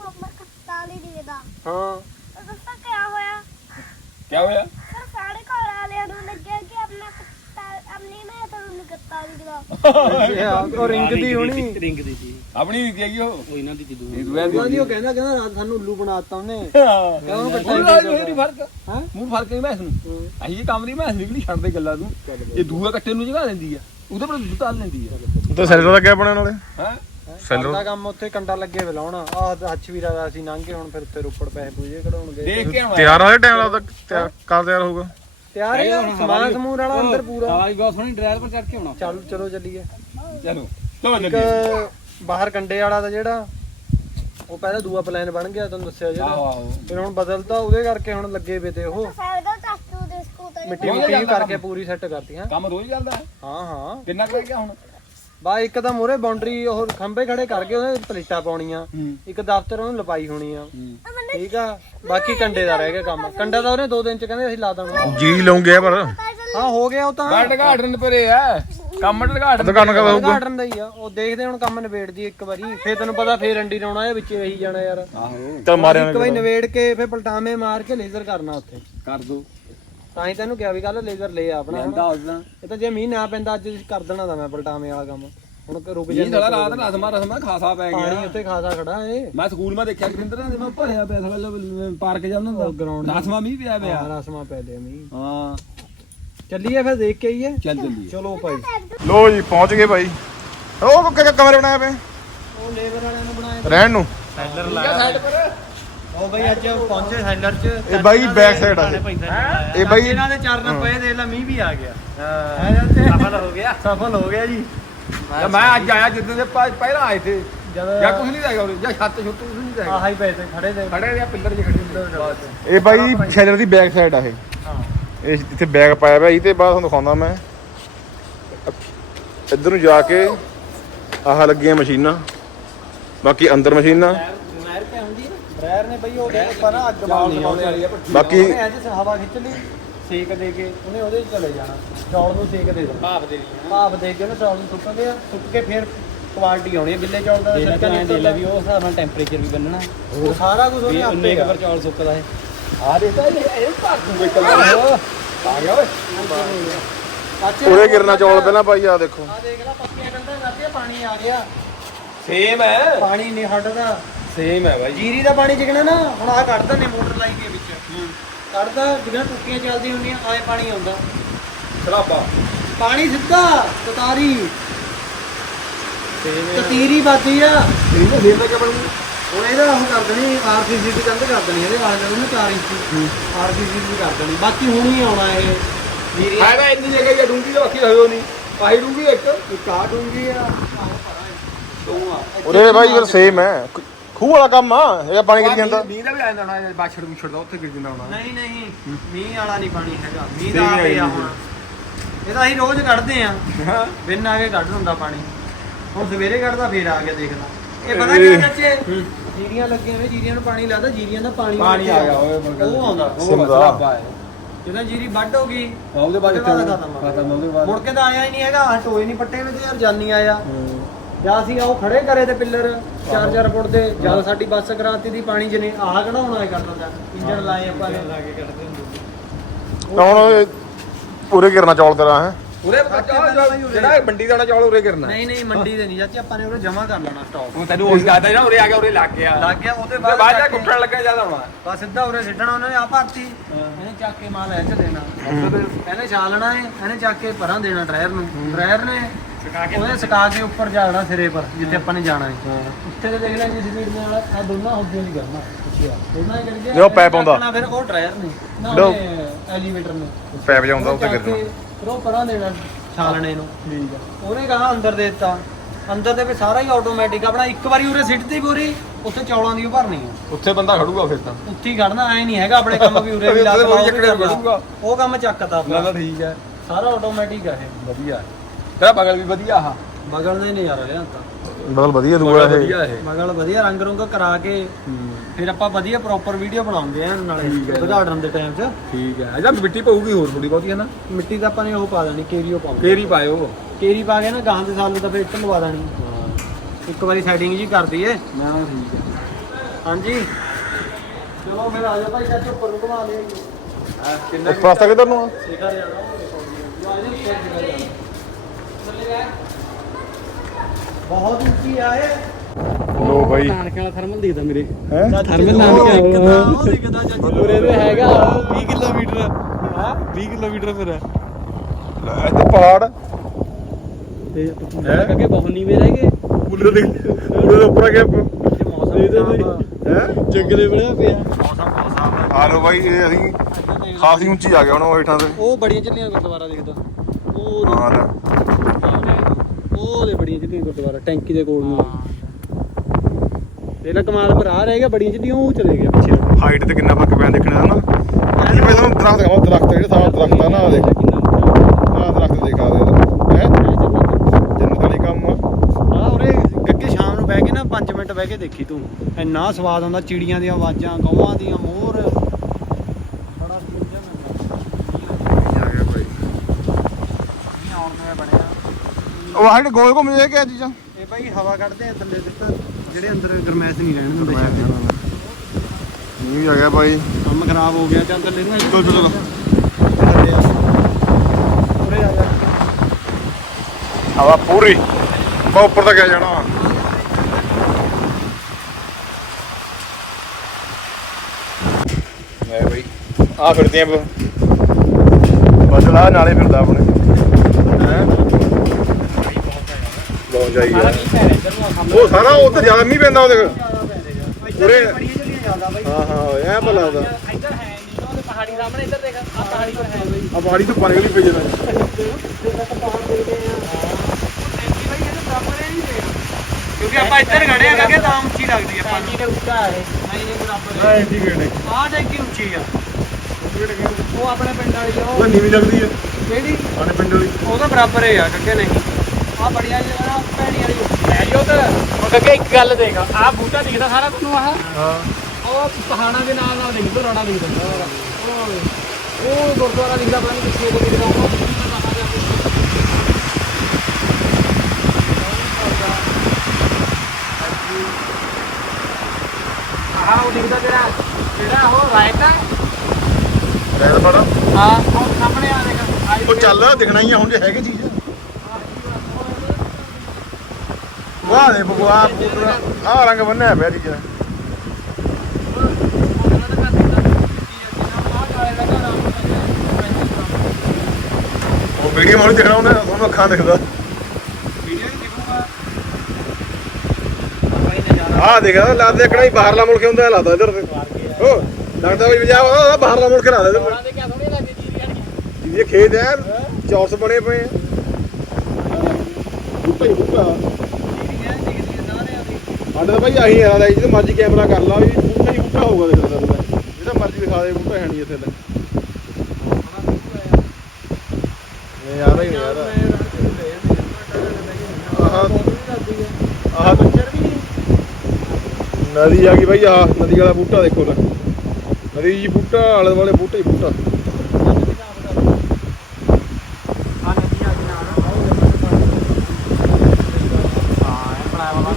D: ਦੇਦਾ।
B: ਹਾਂ।
D: ਦੱਸਾਂ ਕੀ ਹੋਇਆ?
C: ਕੀ ਹੋਇਆ?
D: ਫਿਰ ਸਾਰੇ ਘਰ ਵਾਲਿਆਂ ਨੂੰ ਲੱਗਿਆ ਕਿ ਆਪਣਾ ਕੁੱਤਾ ਆਪਣੀ ਮੈਂ ਤੁਹਾਨੂੰ ਨਹੀਂ ਕੁੱਤਾ ਦਿਖਦਾ
B: ਇਹ ਆ ਉਹ ਰਿੰਗ ਦੀ ਹੋਣੀ।
E: ਰਿੰਗ ਦੀ ਸੀ।
C: ਆਪਣੀ ਨਹੀਂ ਹੈਗੀ ਉਹ?
E: ਉਹ ਇਹਨਾਂ ਦੀ ਜਿੱਦੂ
C: ਇਹ ਦੁਆ ਦੀ
B: ਉਹਦੀ ਉਹ ਕਹਿੰਦਾ ਕਹਿੰਦਾ ਰਾਤ ਸਾਨੂੰ ਉੱਲੂ ਬਣਾਤਾ ਉਹਨੇ।
C: ਉਹਨੂੰ ਕੱਟਾ ਨਹੀਂ ਫ਼ਰਕ।
B: ਹਾਂ?
C: ਮੂੰਹ ਫ਼ਰਕ ਨਹੀਂ ਮੈਸ ਨੂੰ। ਅਹੀਂ ਕੰਮ ਦੀ ਨਿਕਲੀ ਛੱਡਦੇ ਗੱਲਾਂ ਨੂੰ। ਇਹ ਦੂਆ ਕੱਟੇ ਨੂੰ ਜਗਾ ਦਿੰਦੀ ਆ। ਉਹਦੇ ਪਰ ਦੁੱਧ ਆ ਲੈਂਦੀ ਆ।
A: ਤਾਂ ਸੈਲਰ ਦਾ ਕਿਆ ਬਣਿਆ ਨਾਲੇ?
C: ਹੈ?
A: ਸੈਲਰ
B: ਦਾ ਕੰਮ ਉੱਥੇ ਕੰਡਾ ਲੱਗੇ ਵੇ ਲਾਉਣਾ ਆਹ ਹੱਚ ਵੀਰਾ ਦਾ ਅਸੀਂ ਲੰਘ ਹੁਣ ਫਿਰ ਉੱਤੇ ਰੋਪੜ ਪੈਸੇ ਪੂਜੇ ਕਢਾਉਣ ਗਏ।
C: ਦੇਖ ਕੇ ਆਉਣਾ।
A: ਤਿਆਰ ਵਾਲੇ ਟਾਈਮ ਲੱਗਦਾ? ਤਿਆਰ ਕਰ ਤਿਆਰ ਹੋਊਗਾ?
B: ਤਿਆਰ ਹੈ ਸਮਾਨ ਸਮੂਨ ਵਾਲਾ ਅੰਦਰ ਪੂਰਾ।
E: ਆਵਾਜ਼ ਬਹੁਤ ਸੋਹਣੀ ਡਰਾਈਵਰ ਪਰ ਚੜ ਕੇ ਆਉਣਾ।
B: ਚੱਲ ਚਲੋ ਚੱਲੀਏ।
C: ਚਲੋ ਚਲੋ
B: ਇੱਕ ਬਾਹਰ ਕੰਡੇ ਵਾਲਾ ਦਾ ਜਿਹੜਾ ਉਹ ਪਹਿਲਾਂ ਦੂਆ ਪਲਾਨ ਬਣ ਗਿਆ ਤੁਹਾਨੂੰ ਦੱਸਿਆ
C: ਆਹੋ
B: ਜਿਹੜਾ।
C: ਆਹੋ
B: ਫਿਰ ਹੁਣ ਬਦਲਤਾ ਉਹਦੇ ਕਰਕੇ ਹੁਣ ਲੱਗੇ ਵੇ ਤੇ ਉਹ।
D: ਦੇ ਸਕੂਟਰ
B: ਮਿੱਟੀ ਕਰਕੇ। ਪੂਰੀ ਸੈੱਟ ਕਰਤੀ ਹੈ।
C: ਕੰਮ ਰੋਜ਼ ਚੱਲਦਾ। ਹੈ
B: ਹਾਂ ਹਾਂ।
C: ਕਿੰਨਾ ਕੁ ਰਹਿ ਗਿਆ ਹੁਣ?
B: ਬਾ ਇੱਕ ਤਾਂ ਮੂਰੇ ਬਾਉਂਡਰੀ ਉਹ ਖੰਭੇ ਖੜੇ ਕਰਕੇ ਉਹਦੇ ਪਲੇਟਾਂ ਪਾਉਣੀਆਂ।
C: ਹੂੰ।
B: ਇੱਕ ਦਫ਼ਤਰ ਉਹਨੂੰ ਲਪਾਈ ਹੋਣੀ ਆ ਠੀਕ ਆ? ਬਾਕੀ ਕੰਡੇ ਦਾ ਰਹਿ ਗਿਆ ਕੰਮ। ਕੰਡਾ ਤਾਂ ਉਹਨੇ 2 ਦਿਨ ਚ ਕਹਿੰਦੇ ਅਸੀਂ ਲਾ ਦੇਣਾ।
A: ਜੀ ਲਾਉਂਗੇ ਪਰ।
B: ਹਾਂ ਹੋ ਗਿਆ ਉਹ ਤਾਂ।
C: ਗਾਰਡ ਗਾਰਡਨ ਪਰੇ ਆ। ਕੰਮ ਗਾਰਡਨ
A: ਦੁਕਾਨ ਕਾ ਹੋਊਗਾ
B: ਗਾਰਡਨ ਦਾ ਹੀ ਆ। ਉਹ ਦੇਖਦੇ ਹੁਣ ਕੰਮ ਨਿਬੇੜ ਦੀ ਇੱਕ ਵਾਰੀ। ਫੇਰ ਤੈਨੂੰ ਪਤਾ ਫੇਰ ਅੰਡੀ ਲਾਉਣਾ ਇਹ ਵਿੱਚ ਇਹੀ ਜਾਣਾ ਯਾਰ।
C: ਆਹੋ।
A: ਚੱਲ ਮਾਰਿਆ
B: ਇੱਕ ਵਾਰੀ ਨਿਬੇੜ ਕੇ ਫੇਰ ਪਲਟਾਵੇਂ ਮਾਰ ਕੇ ਲੇਜ਼ਰ ਕਰਨਾ ਉੱਥੇ।
C: ਕਰ ਦੋ।
B: ਤਾਂ ਹੀ ਤੈਨੂੰ ਕਿਹਾ ਵੀ ਕੱਲ ਲੇਜ਼ਰ ਲੈ ਆ ਆਪਣਾ
C: ਲੈਂਦਾ ਉਸਦਾ
B: ਇਹ ਤਾਂ ਜੇ ਮੀਂਹ ਨਾ ਪੈਂਦਾ ਅੱਜ ਕਰ ਦੇਣਾ ਤਾਂ ਮੈਂ ਪਲਟਾਵੇਂ ਵਾਲਾ ਕੰਮ। ਹੁਣ ਕਿ ਰੁਕ
C: ਇਹ
B: ਜਾਂਦਾ
C: ਸਾਲਾ ਰਾਤ ਰਸਮਾ ਰਸਮਾ ਖਾਸਾ ਪੈ
B: ਪਾਣੀ
C: ਗਿਆ
B: ਉੱਤੇ ਖਾਸਾ ਖੜਾ ਏ।
C: ਮੈਂ ਸਕੂਲ ਮੈਂ ਦੇਖਿਆ ਕਰਿੰਦਰ ਨੇ ਮੈਂ ਭਰਿਆ ਪਿਆ ਸਾਲਾ ਪਾਰਕ ਜਾਂਦਾ ਹੁੰਦਾ
B: ਗਰਾਊਂਡ
C: ਰਸਮਾ ਮੀਂਹ ਪਿਆ ਪਿਆ।
B: ਰਸਮਾ ਪੈ ਲਿਆ ਮੀਂਹ।
C: ਹਾਂ।
B: ਚੱਲੀਏ ਫਿਰ ਦੇਖ ਕੇ ਆਈਏ।
C: ਚੱਲ ਚੱਲੀਏ।
B: ਚਲੋ ਭਾਈ।
A: ਲੋ ਜੀ ਪਹੁੰਚ ਗਏ ਭਾਈ। ਉਹ ਕ- ਕ- ਕਮਰੇ ਬਣਾਏ ਪਏ?
B: ਉਹ ਲੇਬਰ ਵਾਲਿਆਂ ਨੂੰ ਬਣਾਏ।
A: ਰਹਿਣ ਨੂੰ।
B: ਸੈਲਰ ਲਾਇਆ। ਉਹ ਬਈ ਅੱਜ ਪਹੁੰਚੇ ਸੈਲਰ ਚ
A: ਇਹ ਬਾਈ back side ਆ ਇਹ। ਇਹ ਬਾਈ
B: ਇਹਨਾਂ ਦੇ ਚਰਨ ਪਏ ਦੇ ਲਾ ਮੀਂਹ ਵੀ ਆ ਗਿਆ। ਹਾਂ। ਸਫਲ ਹੋ ਗਿਆ। ਸਫਲ ਹੋ ਗਿਆ ਜੀ।
C: ਜਾਂ ਮੈਂ ਅੱਜ ਆਇਆ ਜਿੱਦਾਂ ਦੇ ਪ- ਪਹਿਲਾਂ ਆਏ ਥੇ
B: ਜਦੋਂ
C: ਜਾਂ ਕੁਝ ਨਹੀਂ ਰਹੇਗਾ ਉਰੇ ਜਾਂ ਛੱਤ ਛੁੱਤ ਕੁਝ ਨਹੀਂ ਰਹੇਗਾ
B: ਆਹ ਹੀ ਪਏ ਤੇ ਖੜੇ ਤੇ।
C: ਖੜੇ ਜਾਂ ਪਿੱਲਰ ਜਿਹੇ ਖੜੇ ਹੁੰਦੇ ਬਸ।
A: ਇਹ ਬਾਈ ਸ਼ੈਲਰ ਦੀ ਬੈਕ ਸਾਈਡ ਆ ਇਹ।
B: ਹਾਂ।
A: ਇਹ ਜਿੱਥੇ ਬੈਗ ਪਾਇਆ ਪਿਆ ਇਹ ਤੇ ਬਾਅਦ ਤੁਹਾਨੂੰ ਦਿਖਾਉਂਦਾ ਮੈਂ। ਇੱਧਰ ਨੂੰ ਜਾ ਕੇ ਆਹ ਲੱਗੀਆਂ ਮਸ਼ੀਨਾਂ। ਬਾਕੀ ਅੰਦਰ ਮਸ਼ੀਨਾਂ।
B: ਬਰੈਰ ਨੇ ਬਈ ਉਹ ਦੇਖ ਪਰ ਅੱਗ ਬਾਲ
C: ਆਉਣੇ ਵਾਲੀ ਆ
A: ਬਾਕੀ
B: ਉਹਨੇ ਐਂ ਚ ਹਵਾ ਖਿੱਚ ਲਈ ਸੇਕ ਦੇ ਕੇ ਉਹਨੇ ਉਹਦੇ 'ਚ ਚਲੇ ਜਾਣਾ ਚੌਲ ਨੂੰ ਸੇਕ ਦੇ ਦੋ। ਭਾਪ ਦੇ ਭਾਪ ਦੇ ਕੇ ਉਹਨੇ ਚੌਲ ਨੂੰ ਸੁੱਕਦੇ ਆ ਸੁੱਕ ਕੇ ਫਿਰ ਕੁਆਲਿਟੀ ਆਉਣੀ ਹੈ ਗਿੱਲੇ ਚੌਲ ਦਾ ਸਿਰਕਾ ਨਹੀਂ ਦੇ ਵੀ ਉਹ ਹਿਸਾਬ ਨਾਲ ਟੈਂਪਰੇਚਰ ਵੀ ਬੰਨਣਾ। ਉਹ ਸਾਰਾ ਕੁਝ ਉਹਨੇ ਆਪੇ ਕਰ ਚੌਲ ਸੁੱਕਦਾ ਹੈ
C: ਆ ਦੇਖਦਾ ਇਹ ਇਹ ਭਾਗ ਨੂੰ ਇੱਕ ਲਾ ਆ ਗਿਆ ਓਏ।
A: ਉਰੇ ਗਿਰਨਾ ਚੌਲ ਪਹਿਲਾਂ ਭਾਈ ਆ ਦੇਖੋ।
B: ਆ ਦੇਖ ਲੈ ਪੱਕੀਆਂ ਕੰਧਾਂ ਕਰਦੀਆਂ ਪਾਣੀ ਆ ਗਿਆ
C: ਸੇਮ ਹੈ।
B: ਪਾਣੀ ਨਹੀਂ ਹਟਦਾ।
C: ਸੇਮ ਹੈ ਬਾਈ।
B: ਜੀਰੀ ਦਾ ਪਾਣੀ ਜਿਗਣਾ ਨਾ ਹੁਣ ਆ ਕੱਢ ਦਿੰਦੇ ਮੋਟਰ ਲਾਈ ਦੀ ਵਿੱਚ। ਕੱਢਦਾ ਜਿਗਣਾ ਟੁੱਟੀਆਂ ਚੱਲਦੀਆਂ ਹੁੰਦੀਆਂ ਆਏ ਪਾਣੀ ਆਉਂਦਾ।
C: ਸਲਾਬਾ।
B: ਪਾਣੀ ਸਿੱਧਾ ਤਤਾਰੀ ਤਤੀਰੀ ਵੱਜਦੀ ਆ।
C: ਇਹ ਤਾਂ ਸੇਮ ਹੈ ਕਿ ਬਣੂ
B: ਹੁਣ ਇਹਦਾ ਉਹ ਕਰ ਦੇਣੀ ਆਰਸੀਸੀ ਦੀ ਕੰਧ ਕਰ ਦੇਣੀ ਇਹਦੇ ਨਾਲ ਨੂੰ 4 ਇੰਚ ਆਰਸੀਸੀ ਦੀ ਕਰ ਦੇਣੀ। ਬਾਕੀ ਹੁਣ ਹੀ ਆਉਣਾ ਇਹ। ਜੀਰੀ
C: ਹੈ ਤਾਂ ਇੰਨੀ ਜਗ੍ਹਾ ਜਾਂ ਡੂੰਗੀ ਤਾਂ ਬਾਕੀ ਹੋਇਓ ਨਹੀਂ। ਆਹੀ ਡੂੰਗੀ ਇੱਕ।
B: ਇੱਕ ਆ ਡੂੰਗੀ ਆ। ਦੋ ਆ।
A: ਉਰੇ ਬਾਈ ਫਿਰ ਸੇਮ ਹੈ। ਖੂਹ ਵਾਲਾ ਕੰਮ ਆ ਇਹਦਾ ਪਾਣੀ ਗਿਰ ਜਾਂਦਾ।
C: ਮੀਂਹ ਦਾ ਵੀ ਆ ਜਾਂਦਾ ਹੋਣਾ ਬਾਛੜ ਬੁਛੜ ਦਾ ਉੱਥੇ ਗਿਰ ਜਾਂਦਾ ਹੋਣਾ।
B: ਨਹੀਂ ਨਹੀਂ ਮੀਂਹ ਵਾਲਾ ਨਹੀਂ ਪਾਣੀ ਹੈਗਾ। ਮੀਂਹ ਦਾ ਆ ਪਿਆ ਹੁਣ ਇਹਦਾ ਅਸੀਂ ਰੋਜ਼ ਕੱਢਦੇ ਆ। ਬਿਨ ਆ ਕੇ ਕੱਢ ਹੁੰਦਾ ਪਾਣੀ। ਹੁਣ ਸਵੇਰੇ ਕੱਢਦਾ ਫੇਰ ਆ ਕੇ ਦੇਖਦਾ। ਇਹ ਪਤਾ ਕੀ ਚਾਚੇ? ਜੀਰੀਆਂ ਲੱਗੀਆਂ ਵੇ ਜੀਰੀਆਂ ਨੂੰ ਪਾਣੀ ਲਾਦਾ ਜੀਰੀਆਂ ਦਾ ਪਾਣੀ
C: ਪਾਣੀ ਆ ਗਿਆ ਓਏ
B: ਉਹ ਆਉਂਦਾ
C: ਉਹ
B: ਜਦੋਂ ਜੀਰੀ ਵੱਢ ਹੋ ਗਈ
C: ਉਹਦੇ ਬਾਅਦ
B: ਖਤਮ।
C: ਖਤਮ ਉਹਦੇ ਬਾਅਦ।
B: ਮੁੜ ਕੇ ਤਾਂ ਆਇਆ ਹੀ ਨਹੀਂ ਹੈਗਾ ਟੋਏ ਨਹੀਂ ਪੱਟੇ ਵੇ ਤੇ ਯਾਰ ਜਾਨੀ ਆਇਆ। ਜਾਂ ਅਸੀਂ ਆਓ ਖੜੇ ਕਰੇ ਤੇ ਪਿੱਲਰ 4-4 ਫੁੱਟ ਦੇ ਜਦ ਸਾਡੀ ਬੱਸ ਕਰਾਤੀ ਦੀ ਪਾਣੀ ਜਨੇ ਆਹ ਕਢਾਉਣਾ ਹੈ ਕਰ ਦਿੰਦਾ ਇੰਜਣ ਲਾਏ ਆਪਾਂ ਨੇ। ਲਾ ਕੇ ਕੱਢਦੇ ਹੁੰਦੇ
A: ਤਾਂ ਹੁਣ ਉਰੇ ਗਿਰਨਾ ਚੌਲ ਤੇਰਾ ਹੈ?
C: ਉਰੇ ਜਿਹੜਾ ਇਹ ਮੰਡੀ ਦਾ ਚੌਲ ਉਰੇ ਕਰਨਾ
B: ਨਹੀਂ ਨਹੀਂ ਮੰਡੀ ਦੇ ਨਹੀਂ ਚਾਚੀ ਆਪਾਂ ਨੇ ਉਹਨੇ ਜਮਾ ਕਰ ਲੈਣਾ ਸਟਾਕ
C: ਉਹ ਤੈਨੂੰ ਉਹੀ ਦੱਸਦਾ ਨਾ ਉਰੇ ਆ ਗਿਆ ਉਰੇ ਲੱਗ ਗਿਆ।
B: ਲੱਗ ਗਿਆ ਉਹਦੇ ਬਾਅਦ
C: ਬਾਅਦ ਜਾ
B: ਚੱਕ ਕੇ-
C: ਕੁੱਟਣ ਲੱਗਾ ਜ਼ਿਆਦਾ ਹੋਣਾ।
B: ਬਸ ਸਿੱਧਾ ਉਰੇ ਸਿੱਟਣਾ ਉਹਨਾਂ ਆ ਭਰਤੀ। ਇਹਨੇ ਚੱਕ ਕੇ ਮਾਲ ਐ ਚ ਦੇਣਾ। ਇਹਨੇ ਛਾਲਣਾ ਹੈ ਇਹਨੇ ਚੱਕ ਕੇ ਪਰਾਂ ਦੇਣਾ ਡਰਾਇਰ ਨੂੰ। ਡਰਾਇਰ ਨੇ ਉਹਨੇ ਸਕਾ ਕੇ ਉੱਪਰ ਜਾਣਾ ਸਿਰੇ ਪਰ ਜਿੱਥੇ ਆਪਾਂ ਨੇ ਜਾਣਾ ਹੈ। ਉੱਥੇ ਤੇ ਦੇਖ ਲੈ ਜੀ ਸਪੀਡ ਨਾਲ ਆ ਦੋਨਾਂ ਹੁੱਦੀਆਂ ਦੀ ਕਰਨਾ ਪੁੱਛਿਆ ਦੋਨਾਂ ਹੀ ਕਰੀ
A: ਜੋ ਪੈਪ ਆਉਂਦਾ।
B: ਫਿਰ ਉਹ ਡਰਾਇਰ ਨੇ ਨਾ ਐਲੀਵੇਟਰ ਨੇ।
A: ਪੈਪ ਜਾਉਂਦਾ ਉੱਤੇ
B: ਚੱਕ
A: ਕਰਨਾ।
B: ਕੇ ਫਿਰ ਉਹ ਪਰਾਂ ਦੇਣਾ ਛਾਲਣੇ ਨੂੰ। ਠੀਕ ਆ। ਉਹਨੇ ਕਹਾ ਅੰਦਰ ਦੇ ਦਿੱਤਾ। ਅੰਦਰ ਦੇ ਵੀ ਸਾਰਾ ਹੀ ਆਟੋਮੈਟਿਕ ਆਪਣਾ ਇੱਕ ਵਾਰੀ ਉਰੇ ਸਿੱਟਦੀ ਪੂਰੀ ਉੱਥੇ ਚੌਲਾਂ ਦੀ ਉਹ ਭਰਨੀ ਆ।
C: ਉੱਥੇ ਬੰਦਾ ਖੜੂਗਾ ਫਿਰ ਤਾਂ।
B: ਉੱਥੇ ਹੀ ਖੜਨਾ ਐ ਨਹੀਂ ਹੈਗਾ ਆਪਣੇ ਕੰਮ ਵੀ ਉਰੇ ਵੀ ਲਾ ਕੇ ਵੀ। ਉਹ ਕੰਮ ਚੱਕਦਾ ਆਪਣਾ।
C: ਠੀਕ ਹੈ
B: ਸਾਰਾ ਆਟੋਮੈਟਿਕ ਆ ਇਹ।
C: ਵਧੀਆ। ਤੇਰਾ ਬਗਲ ਵੀ ਵਧੀਆ ਆ।
B: ਮਗਲ ਦਾ ਹੀ ਨਜ਼ਾਰਾ ਰਿਹਾ ਤਾਂ।
A: ਬਦਲ ਵਧੀਆ ਦੂਆ ਇਹ।
C: ਵਧੀਆ ਇਹ।
B: ਮਗਲ ਵਧੀਆ ਰੰਗ ਰੁੰਗ ਕਰਾ ਕੇ ਫਿਰ ਆਪਾਂ ਵਧੀਆ ਪ੍ਰੋਪਰ ਵੀਡੀਓ ਬਣਾਉਂਦੇ ਆ ਨਾਲੇ ਉਦਘਾਟਨ ਦੇ ਟਾਈਮ 'ਚ।
C: ਠੀਕ ਹੈ। ਇਹਦਾ ਮਿੱਟੀ ਪਊਗੀ ਹੋਰ ਥੋੜੀ ਬਹੁਤੀ ਹੈ ਨਾ?
B: ਮਿੱਟੀ ਦਾ ਆਪਾਂ ਨੇ ਉਹ ਪਾ ਦੇਣੀ ਕੇਰੀਓ ਪਾਉਂਦੇ
C: ਫੇਰ ਹੀ ਪਾਇਓ।
B: ਕੇਰੀ ਪਾ ਕੇ ਨਾ ਗਾਂ ਦੇ ਸਾਲ ਦਾ ਫਿਰ ਇੱਟ ਲਵਾ ਦੇਣੀ। ਇੱਕ ਵਾਰੀ ਸੈਟਿੰਗ ਜੀ ਕਰ ਦਈਏ।
C: ਨਾ ਠੀਕ ਹੈ।
B: ਹਾਂਜੀ। ਚਲੋ ਫਿਰ ਆ ਜਾਓ ਭਾਈ ਚਾਚੋ ਉੱਪਰ ਨੂੰ ਘੁਮਾ ਲਿਓ
C: ਕਿੰਨਾ
A: ਪਾਸਾ ਕਿੱਧਰ ਨੂੰ ਆ?
B: ਸਿਖਰ ਜਾਣਾ ਉਹ ਆ। ਜੀ ਸਿਖਰ ਜਾਣਾ ਬਹੁਤ ਉੱਚੀ ਆ ਇਹ।
A: ਲੋ ਬਾਈ।
E: ਨਾਨਕੇ ਵਾਲਾ ਥਰਮਲ ਦਿਖਦਾ ਮੇਰੇ।
A: ਹੈ?
B: ਥਰਮਲ ਨਾਨਕੇ ਦਿਖਦਾ ਉਹ ਦਿਖਦਾ ਚਾਚੀ
E: ਦੂਰੇ ਤੇ ਹੈਗਾ 20 ਕਿਲੋਮੀਟਰ। ਹਾਂ? 20 ਕਿਲੋਮੀਟਰ ਫਿਰ
A: ਇੱਥੇ ਪਹਾੜ।
E: ਤੇ ਅੱਗੇ ਬਹੁਤ ਨੀਵੇਂ ਰਹਿ ਗਏ।
A: ਪੂਰੇ ਦੇ ਪੂਰੇ ਦੇ ਉੱਪਰ ਆ ਗਿਆ ਹੈ?
E: ਜੰਗਲੇ ਬਣਿਆ ਪਿਆ।
B: ਮੌਸਮ ਬਹੁਤ ਸਾਫ਼
A: ਆ ਲੋ ਬਾਈ ਇਹ ਅਸੀਂ ਖਾਸੀ ਉੱਚੀ ਆ ਗਏ ਹੁਣ ਉਹ ਹੇਠਾਂ ਤੇ।
B: ਉਹ ਬੜੀਆਂ ਚੱਲੀਆਂ ਗੁਰਦੁਆਰਾ ਦੇਖਦਾ। ਉਹ
A: ਹਾਂ ਲੈ
B: ਉਹ ਦੇ ਬੜੀਆਂ ਚੱਲੀਆਂ ਗੁਰਦੁਆਰਾ ਟੈਂਕੀ ਦੇ ਕੋਲ ਨੂੰ। ਇਹਦਾ ਕਮਾਲ ਪਰ ਆ ਰਹਿ ਗਿਆ ਬੜੀਆਂ ਚੱਲੀਆਂ ਉਹ ਚਲੇ ਗਿਆ ਪਿੱਛੇ।
A: ਹਾਈਟ ਤੇ ਕਿੰਨਾ ਫ਼ਰਕ ਪਿਆ ਦੇਖਣਾ ਨਾ ਅੱਜ ਮੈਂ ਤੁਹਾਨੂੰ ਦਰਖਤ ਦਿਖਾਵਾਂ ਦਰਖਤ ਜਿਹੜੇ ਸਾਹ ਦਰਖਤ ਆ ਨਾ ਆ ਦੇਖ। ਆਹ ਦਰਖਤ ਦਿਖਾ ਦੇ ਹੈ? ਜੰਨਤ ਵਾਲੀ ਕੰਮ ਆ।
B: ਆ ਉਰੇ ਗੱਗੇ ਸ਼ਾਮ ਨੂੰ ਬਹਿ ਕੇ ਨਾ 5 ਮਿੰਟ ਬਹਿ ਕੇ ਦੇਖੀ ਤੂੰ। ਇੰਨਾ ਸਵਾਦ ਆਉਂਦਾ ਚਿੜੀਆਂ ਦੀਆਂ ਆਵਾਜ਼ਾਂ ਗਊਆਂ ਦੀਆਂ ਮੋਰ ਬੜਾ ਚੀਜ਼ਾਂ ਮਿਲਦਾ
A: ਆ ਗਿਆ ਬਾਈ
B: ਨਹੀਂ ਆਉਣ ਨੂੰ ਇਹ ਬਣਿਆ
A: ਹਾਈਟ ਗੋਲ ਘੁੰਮ ਜਾਏ ਕਿ ਚੀਜ਼ਾਂ?
B: ਇਹ ਭਾਈ ਹਵਾ ਕੱਢਦੇ ਆ ਥੱਲੇ ਦਿੱਤਾ। ਜਿਹੜੇ ਅੰਦਰ ਗਰਮੈਸ਼ ਨਹੀਂ ਰਹਿਣ ਦਿੰਦੇ ਸ਼ਾਇਦ।
A: ਨਹੀਂ ਆ ਗਿਆ ਬਾਈ।
B: ਕੰਮ ਖਰਾਬ ਹੋ ਗਿਆ ਚੱਲ ਥੱਲੇ ਨੂੰ
A: ਚਲ ਚਲ।
B: ਉਰੇ ਆ ਜਾ।
A: ਹਵਾ ਪੂਰੀ। ਮੈਂ ਉੱਪਰ ਤੱਕ ਆ ਜਾਣਾ ਲੈ ਬਈ ਆ ਫਿਰਦੇ ਆ ਬਦਲਾ ਨਾਲੇ ਫਿਰਦਾ ਆਪਣੇ। ਬਹੁਤ ਜਾਈਆ ਉਹ ਸਾਰਾ ਉੱਧਰ ਜ਼ਿਆਦਾ ਮੀਂਹ ਪੈਂਦਾ ਉਹਦੇ ਉਰੇ ਹਾਂ ਹਾਂ ਐ ਭਲਾ ਦਾ
B: ਇੱਧਰ ਹੈ ਨਹੀਂ ਉਹਦੇ ਪਹਾੜੀ ਸਾਹਮਣੇ ਇੱਧਰ ਦੇਖ ਆ ਪਹਾੜੀ ਪਰ ਹੈ ਬਾਈ
A: ਆ ਪਹਾੜੀ ਤੋਂ ਪਾਣੀ ਗਲੀ ਪਈ ਜਾਂਦਾ।
B: ਕਿਉਂਕਿ ਆਪਾਂ ਇੱਧਰ ਖੜੇ ਆ ਕਰਕੇ ਤਾਂ ਉੱਚੀ ਲੱਗਦੀ ਆ ਪਾਣੀ ਦੇ ਉੱਚਾ ਹੈ ਨਹੀਂ ਨਹੀਂ ਬਰਾਬਰ
A: ਆ ਇੰਡੀ ਗੇੜੇ
B: ਆਹ ਟੈਂਕੀ ਉੱਚੀ ਆ। ਉਹ ਆਪਣੇ ਪਿੰਡ ਵਾਲੀ ਆ
A: ਉਹ
B: ਉਹ
A: ਨੀਵੀਂ ਲੱਗਦੀ ਹੈ
B: ਕਿਹੜੀ?
A: ਸਾਡੇ ਪਿੰਡ ਵਾਲੀ।
B: ਉਹਦਾ ਬਰਾਬਰ ਹੀ ਆ ਕੱਕੇ ਨਹੀਂ। ਆ ਬੜੀਆਂ ਜਿਹੜਾ ਭੈਣੀ ਵਾਲੀ ਉੱਚੀ
E: ਹੈ ਜੋ ਤੇ ਉਹ ਅੱਗੇ ਇੱਕ ਗੱਲ ਦੇਖ ਆਹ ਬੂਟਾ ਦਿਖਦਾ ਸਾਰਾ ਤੁਹਾਨੂੰ ਆਹ?
A: ਹਾਂ।
E: ਉਹ ਪਹਾੜਾਂ ਦੇ ਨਾਲ ਨਾਲ ਦਿਖਦਾ ਰੋੜਾ ਦਿਖਦਾ। ਉਹ ਉਹ ਗੁਰਦੁਆਰਾ ਦਿਖਦਾ ਪਤਾ ਨਹੀਂ ਕਿੱਥੇ ਕੋ ਦਿਖਦਾ। ਆਹ ਉਹ ਦਿਖਦਾ ਜਿਹੜਾ ਜਿਹੜਾ ਉਹ ਆ
A: ਰੈਲ ਫੜ।
E: ਹਾਂ ਉਹ ਸਾਹਮਣੇ ਆ ਦੇਖ।
A: ਉਹ ਚੱਲ ਦਿਖਣਾ ਹੀ ਆ ਹੁਣ ਜੇ ਹੈਗੇ ਚੀਜ਼। ਵਾਹ ਦੇ ਬਗਵਾ ਪੂਰਾ ਆ ਰੰਗ ਬੰਨਿਆ ਪਿਆ ਜੀ ਉਹ ਵੀਡੀਓ ਮਾਰੂ ਦਿਖਣਾ ਉਹਨੇ ਤੁਹਾਨੂੰ ਅੱਖਾਂ ਦਿਖਦਾ। ਆ ਦੇਖਦਾ ਲਾ ਦੇਖਣਾ ਹੀ ਬਾਹਰਲਾ ਮੁਲਕ ਹੁੰਦਾ ਹੈ ਲੱਗਦਾ ਇਧਰ ਤੇ। ਹੋ ਲੱਗਦਾ ਵੀ ਜਾ ਉਹ ਬਾਹਰਲਾ ਮੁਲਕ ਲੱਗਦਾ ਇਧਰ ਇਹ ਖੇਤ ਹੈ ਚੌਰਸ ਬਣੇ ਪਏ ਆ। ਸਾਡੇ ਤਾਂ ਭਾਈ ਆਹੀ ਆ ਲੈ ਜਿਹਦੇ ਮਰਜ਼ੀ ਕੈਮਰਾ ਕਰ ਲਾ ਵੀ ਬੂਟਾ ਹੀ ਬੂਟਾ ਹੋਊਗਾ ਤੈਨੂੰ ਤਾਂ। ਜਿਹੜਾ ਮਰਜ਼ੀ ਦਿਖਾ ਦੇ ਬੂਟਾ ਹੈ ਨਹੀਂ ਇੱਥੇ ਲੈ ਇਹ ਯਾਰ ਹੀ ਯਾਰ ਆਹ ਆਹ ਨਦੀ ਆ ਗਈ ਭਾਈ ਆਹ ਨਦੀ ਵਾਲਾ ਬੂਟਾ ਦੇਖੋ ਲੈ ਨਦੀ ਜੀ ਬੂਟਾ ਆਲੇ ਦੁਆਲੇ ਬੂਟਾ ਹੀ ਬੂਟਾ
B: ਆ ਨਦੀਆਂ ਦੇ ਨਾਲ ਹਾਂ ਇਹ ਬਣਾਇਆ ਵਾ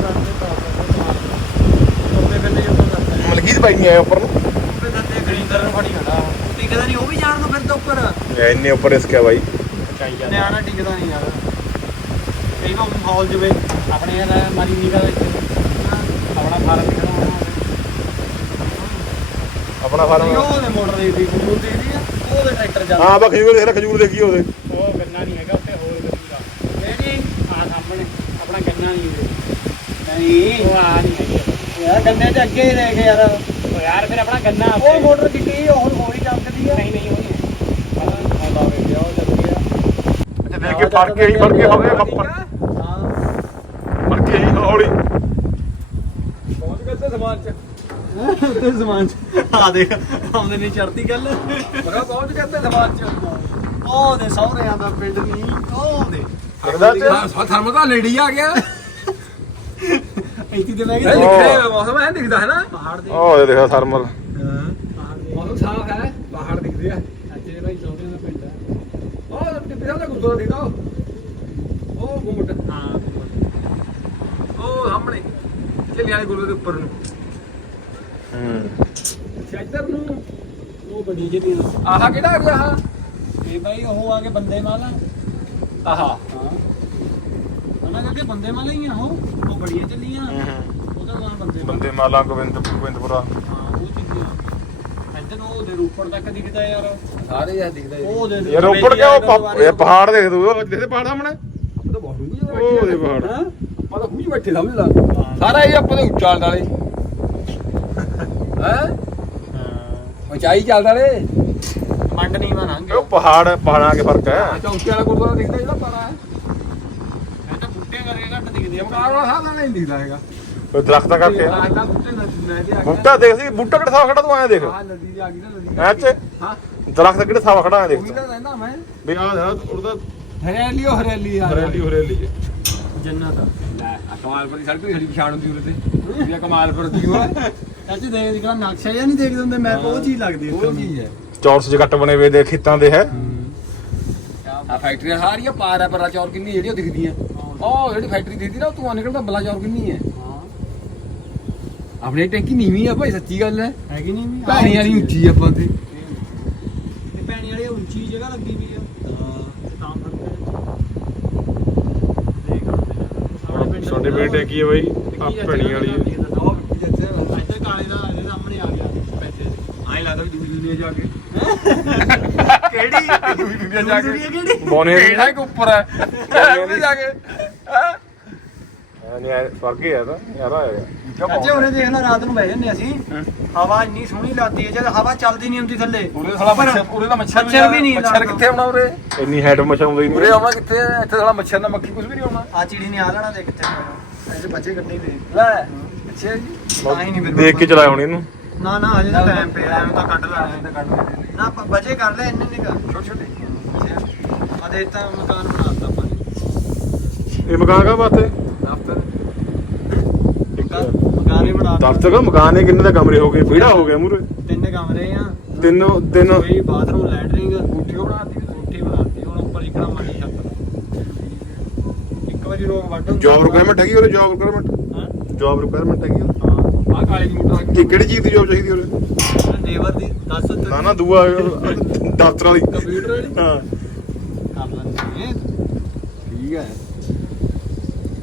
B: ਉਹਦੇ ਬੰਨੇ ਜੋ
A: ਭਾਈ ਨਹੀਂ ਆਏ ਉੱਪਰ ਨੂੰ।
B: ਉਹਦੇ ਦੰਦੇ ਗਰੀਂਦਰ ਨੂੰ ਫੜੀ ਖੜਾ ਟਿਕਦਾ ਨਹੀਂ ਉਹ ਵੀ ਜਾਣ ਨੂੰ ਫਿਰ ਤਾਂ ਉੱਪਰ
A: ਇੰਨੇ ਉੱਪਰ ਹੈ ਭਾਈ
E: ਚਾਹੀਦਾ
B: ਨਿਆਣਾ ਟਿਕਦਾ ਨਹੀਂ ਯਾਰ। ਕਈ ਵਾਰ ਮਾਹੌਲ ਜਵੇ
E: ਆਪਣੇ ਯਾਰ ਮਾਰੀ ਨੀਗਾ ਵਿੱਚ ਆਪਣਾ ਫਾਰਮ ਨਿਕਲਣਾ
A: ਆਪਣਾ ਫਾਰਮ
B: ਉਹ ਨੇ ਮੋਟਰ ਦੀ ਦੀ ਖੂਨ ਦੀ ਦੀ ਆ ਉਹਦੇ ਟਰੈਕਟਰ ਚੱਲ
A: ਹਾਂ ਬਾ ਖਜੂਰ ਦੇਖ ਲੈ ਖਜੂਰ ਦੇਖੀ ਉਹਦੇ।
E: ਉਹ ਗੰਨਾ ਨਹੀਂ ਹੈਗਾ ਉੱਥੇ ਹੋਰ ਗੱਡੀ
B: ਇਹ ਨਹੀਂ
E: ਆ ਸਾਹਮਣੇ ਆਪਣਾ ਗੰਨਾ ਨਹੀਂ ਉਰੇ
B: ਨਹੀਂ।
E: ਉਹ ਆ ਨਹੀਂ ਹੈਗੀ।
B: ਯਾਰ ਗੰਨੇ ਚ ਅੱਗੇ ਹੀ ਰਹਿ ਗਏ ਯਾਰ।
E: ਯਾਰ ਫਿਰ ਆਪਣਾ ਗੰਨਾ
B: ਉਹ
E: ਉੱਥੇ-
B: ਮੋਟਰ ਕਿੱਡੀ ਉਹ ਹੋਰ ਹੀ ਚੱਲਦੀ ਆ।
E: ਨਹੀਂ ਨਹੀਂ ਉਹ ਨਹੀਂ। ਆਉਂਦਾ ਵੇ ਗਿਆ ਉਹ ਚੱਲ ਗਿਆ।
A: ਅੱਛਾ ਦੇਖ ਕੇ ਫੜ ਕੇ ਹੀ ਫੜ ਕੇ ਹੋ ਗਏ ਬੱਪਰ
B: ਹਾਂ।
A: ਫੜ ਕੇ ਹੀ ਹੌਲੀ।
C: ਪਹੁੰਚ ਗਏ ਤੇ ਸਮਾਨ ਚ।
B: ਤੇ ਸਮਾਨ ਚ। ਆ ਦੇਖ ਆਉਂਦੇ ਨਹੀਂ ਚੜਦੀ ਗੱਲ।
C: ਮੈਂ ਕਿਹਾ ਪਹੁੰਚ ਗਏ ਤੇ ਸਮਾਨ ਚ।
B: ਉਹ ਦੇ ਸਹੁਰਿਆਂ ਦਾ ਪਿੰਡ ਨਹੀਂ ਉਹ ਦੇ।
A: ਦਿਖਦਾ ਤੇ
C: ਸਾ ਥਰਮਲ ਦਾ ਲੇਡੀ ਆ ਗਿਆ।
B: ਇੱਥੇ ਤੇ ਮੈਂ
C: ਇਹ
B: ਕਿਹਾ
C: ਲਿਖਿਆ ਮੌਸਮ ਐ ਦਿਖਦਾ ਹੈ ਨਾ?
B: ਪਹਾੜ ਦੇ।
A: ਉਹ ਇਹ ਦੇਖਾ ਥਰਮਲ।
C: ਮੌਸਮ ਸਾਫ਼ ਹੈ ਪਹਾੜ ਦਿਖਦੇ ਆ।
E: ਅੱਜੇ ਭਾਈ ਸੌਦਿਆਂ ਦਾ ਪਿੰਡ ਹੈ।
C: ਉਹ ਕਿੱਥੇ ਦਾ ਗੁਰਦੁਆਰਾ ਦਿਖਦਾ। ਉਹ ਉਹ ਗੁੰਮਟ।
E: ਹਾਂ
C: ਉਹ ਸਾਹਮਣੇ। ਚੱਲੀ ਵਾਲੇ ਗੁਰਦੁਆਰੇ ਦੇ ਉੱਪਰ ਨੂੰ।
A: ਹੂੰ।
C: ਅੱਛਾ ਇੱਧਰ ਨੂੰ
E: ਉਹ ਬੜੀ ਜਿਹੀ
C: ਆਹ ਕਿਹੜਾ ਆ ਗਿਆ ਆਹ?
B: ਇਹ ਭਾਈ ਉਹ ਆ ਕੇ ਬੰਦੇ ਮਾਲਾ।
C: ਆਹਾ।
B: ਹਾਂ। ਉਹਨਾਂ ਕਰਕੇ ਬੰਦੇ ਮਾਲਾ ਹੀ ਆ ਉਹ। ਬੜੀਆਂ ਚੱਲੀਆਂ। ਉਹਦਾ ਨਾਮ ਬੰਦੇ ਮਾਲਾ
A: ਬੰਦੇ ਮਾਲਾ ਗੋਬਿੰਦ ਗੋਬਿੰਦਪੁਰਾ।
B: ਹਾਂ ਉਹ ਚੀਜ਼ਾਂ ਇੱਧਰ ਉਹ ਦੇ ਰੂਪੜ ਤੱਕ ਦਿਖਦਾ ਯਾਰ।
C: ਸਾਰੇ ਇਹ ਦਿਖਦਾ
B: ਉਹ ਦੇ
A: ਯਾਰ ਉਹ ਪ- ਇਹ ਪਹਾੜ ਦੇਖ ਤੂੰ ਉਹ ਦੇਖਦੇ ਪਹਾੜ ਸਾਹਮਣੇ।
C: ਤਾਂ ਬਹੁਤ ਡੂੰਘੀ ਜਗ੍ਹਾ
A: ਉਹ ਦੇ। ਪਹਾੜ।
B: ਹਾਂ?
C: ਆਪਾਂ ਤਾਂ ਖੂਹ 'ਚ ਬੈਠੇ ਸਮਝ ਲਾ। ਸਾਰਾ ਇਹ ਆਪਾਂ ਦੇ ਉੱਚਾ ਵਾਲੇ ਹੈ? ਉਚਾਈ ਚੱਲਦਾ ਰੇ
B: ਮੰਡ ਨਹੀਂ ਮਾਰਾਂਗੇ
A: ਉਹ ਪਹਾੜ ਪਹਾੜਾਂ ਕੇ ਫ਼ਰਕ ਹੈ।
C: ਅੱਛਾ ਉੱਚੇ ਵਾਲਾ ਗੁਰਦੁਆਰਾ ਦਿਖਦਾ ਜਿਹੜਾ ਪਾਰਾ ਹੈ।
B: ਕਰਕੇ ਘੱਟ ਦਿਖਦੇ ਆ
C: ਮਕਾਰ ਵਾਲਾ ਸਾਹ ਨਹੀਂ ਦਿਖਦਾ ਹੈਗਾ।
A: ਉਹ ਦਰਖਤਾਂ ਕਰਕੇ।
C: ਆਹ ਤਾਂ ਬੂਟੇ ਨਦੀ ਮੈਂ ਤੇ ਆ ਗਿਆ
A: ਬੂਟਾ ਦੇਖ ਸੀ ਬੂਟਾ ਕਿਹੜਾ ਸਾਫ਼ ਖੜਾ ਤੂੰ ਐਂ ਦੇਖ।
C: ਆਹ ਨਦੀ ਆ ਗਈ ਨਾ ਨਦੀ
A: ਐ ਚ?
C: ਹਾਂ।
A: ਦਰਖਤ ਕਿਹੜਾ ਸਾਫ਼ ਖੜਾ ਐ ਦੇਖ।
C: ਉਹੀ ਤਾਂ ਰਹਿੰਦਾ ਮੈਂ।
A: ਵੀ ਆ ਜਾ ਉਹਦਾ
C: ਹਰਿਆਲੀ ਉਹ ਹਰਿਆਲੀ ਆ।
A: ਹਰੇਲੀ ਹਰੇਲੀ
B: ਜੰਨਤ ਆ
C: ਲੈ ਆ ਕਮਾਲਪੁਰ ਦੀ ਸੜਕ ਵੀ ਹਰੀ ਪਛਾਣ ਹੁੰਦੀ ਉਰੇ ਤੇ। ਇਹ ਕਮਾਲਪੁਰ ਦੀ ਉਹ ਹੈ
B: ਚਾਚੀ ਦੇਖ ਜਿਹੜਾ ਨਕਸ਼ਾ ਜਿਹਾ ਨਹੀਂ ਦੇਖਦੇ ਹੁੰਦੇ ਮੈਂ ਉਹ ਚੀਜ਼ ਲੱਗਦੀ ਆ
C: ਉਹ ਚੀਜ਼ ਹੈ।
A: ਚੌਰਸ ਕੱਟ ਬਣੇ ਵੇ ਦੇ ਖੇਤਾਂ ਦੇ ਹੈ।
C: ਆ ਫੈਕਟਰੀਆਂ ਸਾਰੀਆਂ ਪਾਰ ਹੈ ਪਰਾ ਚੌਰ ਕਿੰਨੀ ਜਿਹੜੀਆਂ ਦਿਖਦੀਆਂ ਉਹ ਜਿਹੜੀ ਫੈਕਟਰੀ ਦਿਖਦੀ ਨਾ ਉਹ ਧੂਆਂ ਨਿਕਲਦਾ ਬਲਾ ਚੌਰ ਕਿੰਨੀ ਹੈ। ਆਪਣੀ ਟੈਂਕੀ ਨੀਵੀਂ ਆ ਭਾਈ ਸੱਚੀ ਗੱਲ ਹੈ
B: ਹੈਗੀ ਨਹੀਂ ਵੀ
C: ਪਾਣੀ ਵਾਲੀ ਉੱਚੀ ਆ ਆਪਾਂ ਤੇ।
B: ਇਹ ਪੈਣੀ ਵਾਲੀ ਉੱਚੀ ਜਗ੍ਹਾ ਲੱਗੀ ਵੀ ਆ। ਤਾਂ ਫ਼ਰਕ
A: ਸਾਡੇ ਬੇਟੇ ਕੀ ਹੈ ਬਾਈ ਆ। ਭਣੀ ਵਾਲੀ। ਹੈ
B: ਇੱਧਰ ਕਾਲੇ ਦਾ ਇਹਦੇ ਸਾਹਮਣੇ ਆ ਗਿਆ ਪੈਸੇ।
C: ਆਈ ਲੱਗਦਾ ਵੀ ਦੂਜੀ ਦੁਨੀਆ ਜਾ ਕੇ।
B: ਕਿਹੜੀ?
C: ਦੂਜੀ ਦੁਨੀਆ ਜਾ ਕੇ।
A: ਬੋਨੇ
C: ਕਿਹੜਾ? ਇੱਕ ਉੱਪਰ ਹੈ। ਉਹਦੇ ਜਾ। ਕੇ ਹਾਂ?
A: ਨਹੀਂ ਐ ਫ਼ਰਕ ਹੀ ਹੈ ਤਾਂ ਯਾਰ ਆਏਗਾ
B: ਅੱਛਾ ਉਰੇ ਦੇਖ ਲੈ ਰਾਤ ਨੂੰ ਬਹਿ ਜੰਨੇ ਅਸੀਂ। ਹਵਾ ਇੰਨੀ ਸੋਹਣੀ ਲੱਗਦੀ ਹੈ ਜਦ ਹਵਾ ਚੱਲਦੀ ਨਹੀਂ ਹੁੰਦੀ ਥੱਲੇ।
C: ਉਰੇ ਸਾਲਾ ਮੱਛਰ ਉਰੇ ਦਾ ਮੱਛਰ
B: ਮੱਛਰ ਵੀ ਨਹੀਂ
C: ਮੱਛਰ
B: ਲੱਗਦਾ।
C: ਕਿੱਥੇ ਆਉਣਾ ਉਰੇ?
A: ਇੰਨੀ ਹੈਡ ਮਚਾਉਂਦਾ ਹੀ
C: ਉਰੇ ਆਉਣਾ ਕਿੱਥੇ ਹੈ? ਇੱਥੇ ਸਾਲਾ ਮੱਛਰ ਨਾ ਮੱਖੀ ਕੁਝ ਵੀ ਨਹੀਂ ਆਉਣਾ।
B: ਆ ਚਿੜੀ ਨੇ ਆ ਲੈਣਾ ਦੇ ਕਿੱਥੇ ਐਸੇ ਬੱਚੇ ਕੱਢੇ ਵੇ
C: ਲੈ ਅੱਛਾ ਜੀ।
B: ਤਾਂ ਹੀ ਨਹੀਂ ਫਿਰ
A: ਦੇਖ ਕੇ ਚਲਾਇਆ ਹੁਣ ਇਹਨੂੰ।
B: ਨਾ ਨਾ ਹਜੇ ਤਾਂ ਟਾਈਮ ਪਿਆ ਐਵੇਂ ਤਾਂ ਕੱਢ ਲੈਣਾ।
C: ਤਾਂ ਕੱਢ ਦੇ
B: ਨਾ ਆਪਾਂ ਬਚੇ ਕਰ ਲੈ ਇੰਨੇ ਨਿਕਾ।
C: ਛੋਟੇ ਛੋਟੇ।
B: ਆ ਦੇ ਤਾਂ ਮਕਾਨ ਬਣਾਤਾ ਆਪਾਂ ਨੇ।
A: ਇਹ ਮਕਾਨ ਕਾ ਬਾਤ ਹੈ?
C: ਦਫ਼ਤਰ।
B: ਮਕਾਨ ਹੀ ਬਣਾਤਾ
A: ਦਫ਼ਤਰ ਦਾ ਮਕਾਨ ਹੈ ਕਿੰਨੇ ਦਾ ਕਮਰੇ ਹੋ ਗਏ? ਵਿਹੜਾ ਹੋ ਗਿਆ ਮੂਰੇ
B: ਤਿੰਨ ਕਮਰੇ ਆ।
A: ਤਿੰਨ ਤਿੰਨ
B: ਕੋਈ ਬਾਥਰੂਮ ਲੈਟਰਿੰਗ।
C: ਉਹ ਬਣਾਤੀ
B: ਕੋਠੀ ਬਣਾਤੀ ਹੁਣ ਉੱਪਰ ਇਕੜਾ ਮਾਰੀ ਛੱਤ। ਇੱਕ ਵਾਰੀ ਰੋਗ ਵੱਢ ਹੁੰਦਾ
A: ਜੌਬ ਰਿਕੁਆਇਰਮੈਂਟ ਹੈਗੀ ਉਹਦੇ? ਜੌਬ ਰਿਕੁਆਇਰਮੈਂਟ
B: ਹਾਂ?
A: ਜੌਬ ਰਿਕੁਆਇਰਮੈਂਟ ਹੈਗੀ
C: ਆ ਕਾਲੇ ਦੀ ਮੋਟਰ ਆ
A: ਕਿ ਕਿਹੜੀ ਚੀਜ਼ ਦੀ ਜੌਬ ਚਾਹੀਦੀ ਉਹਦੇ
B: ਲੇਬਰ ਦੀ 10 ਤੇ।
A: ਨਾ ਨਾ ਦੂਆ ਦਫ਼ਤਰ ਵਾਲੀ।
C: ਕੰਪਿਊਟਰ ਵਾਲੀ?
A: ਹਾਂ।
B: ਕਰ ਲੈਂਦੇ
C: ਠੀਕ ਹੈ।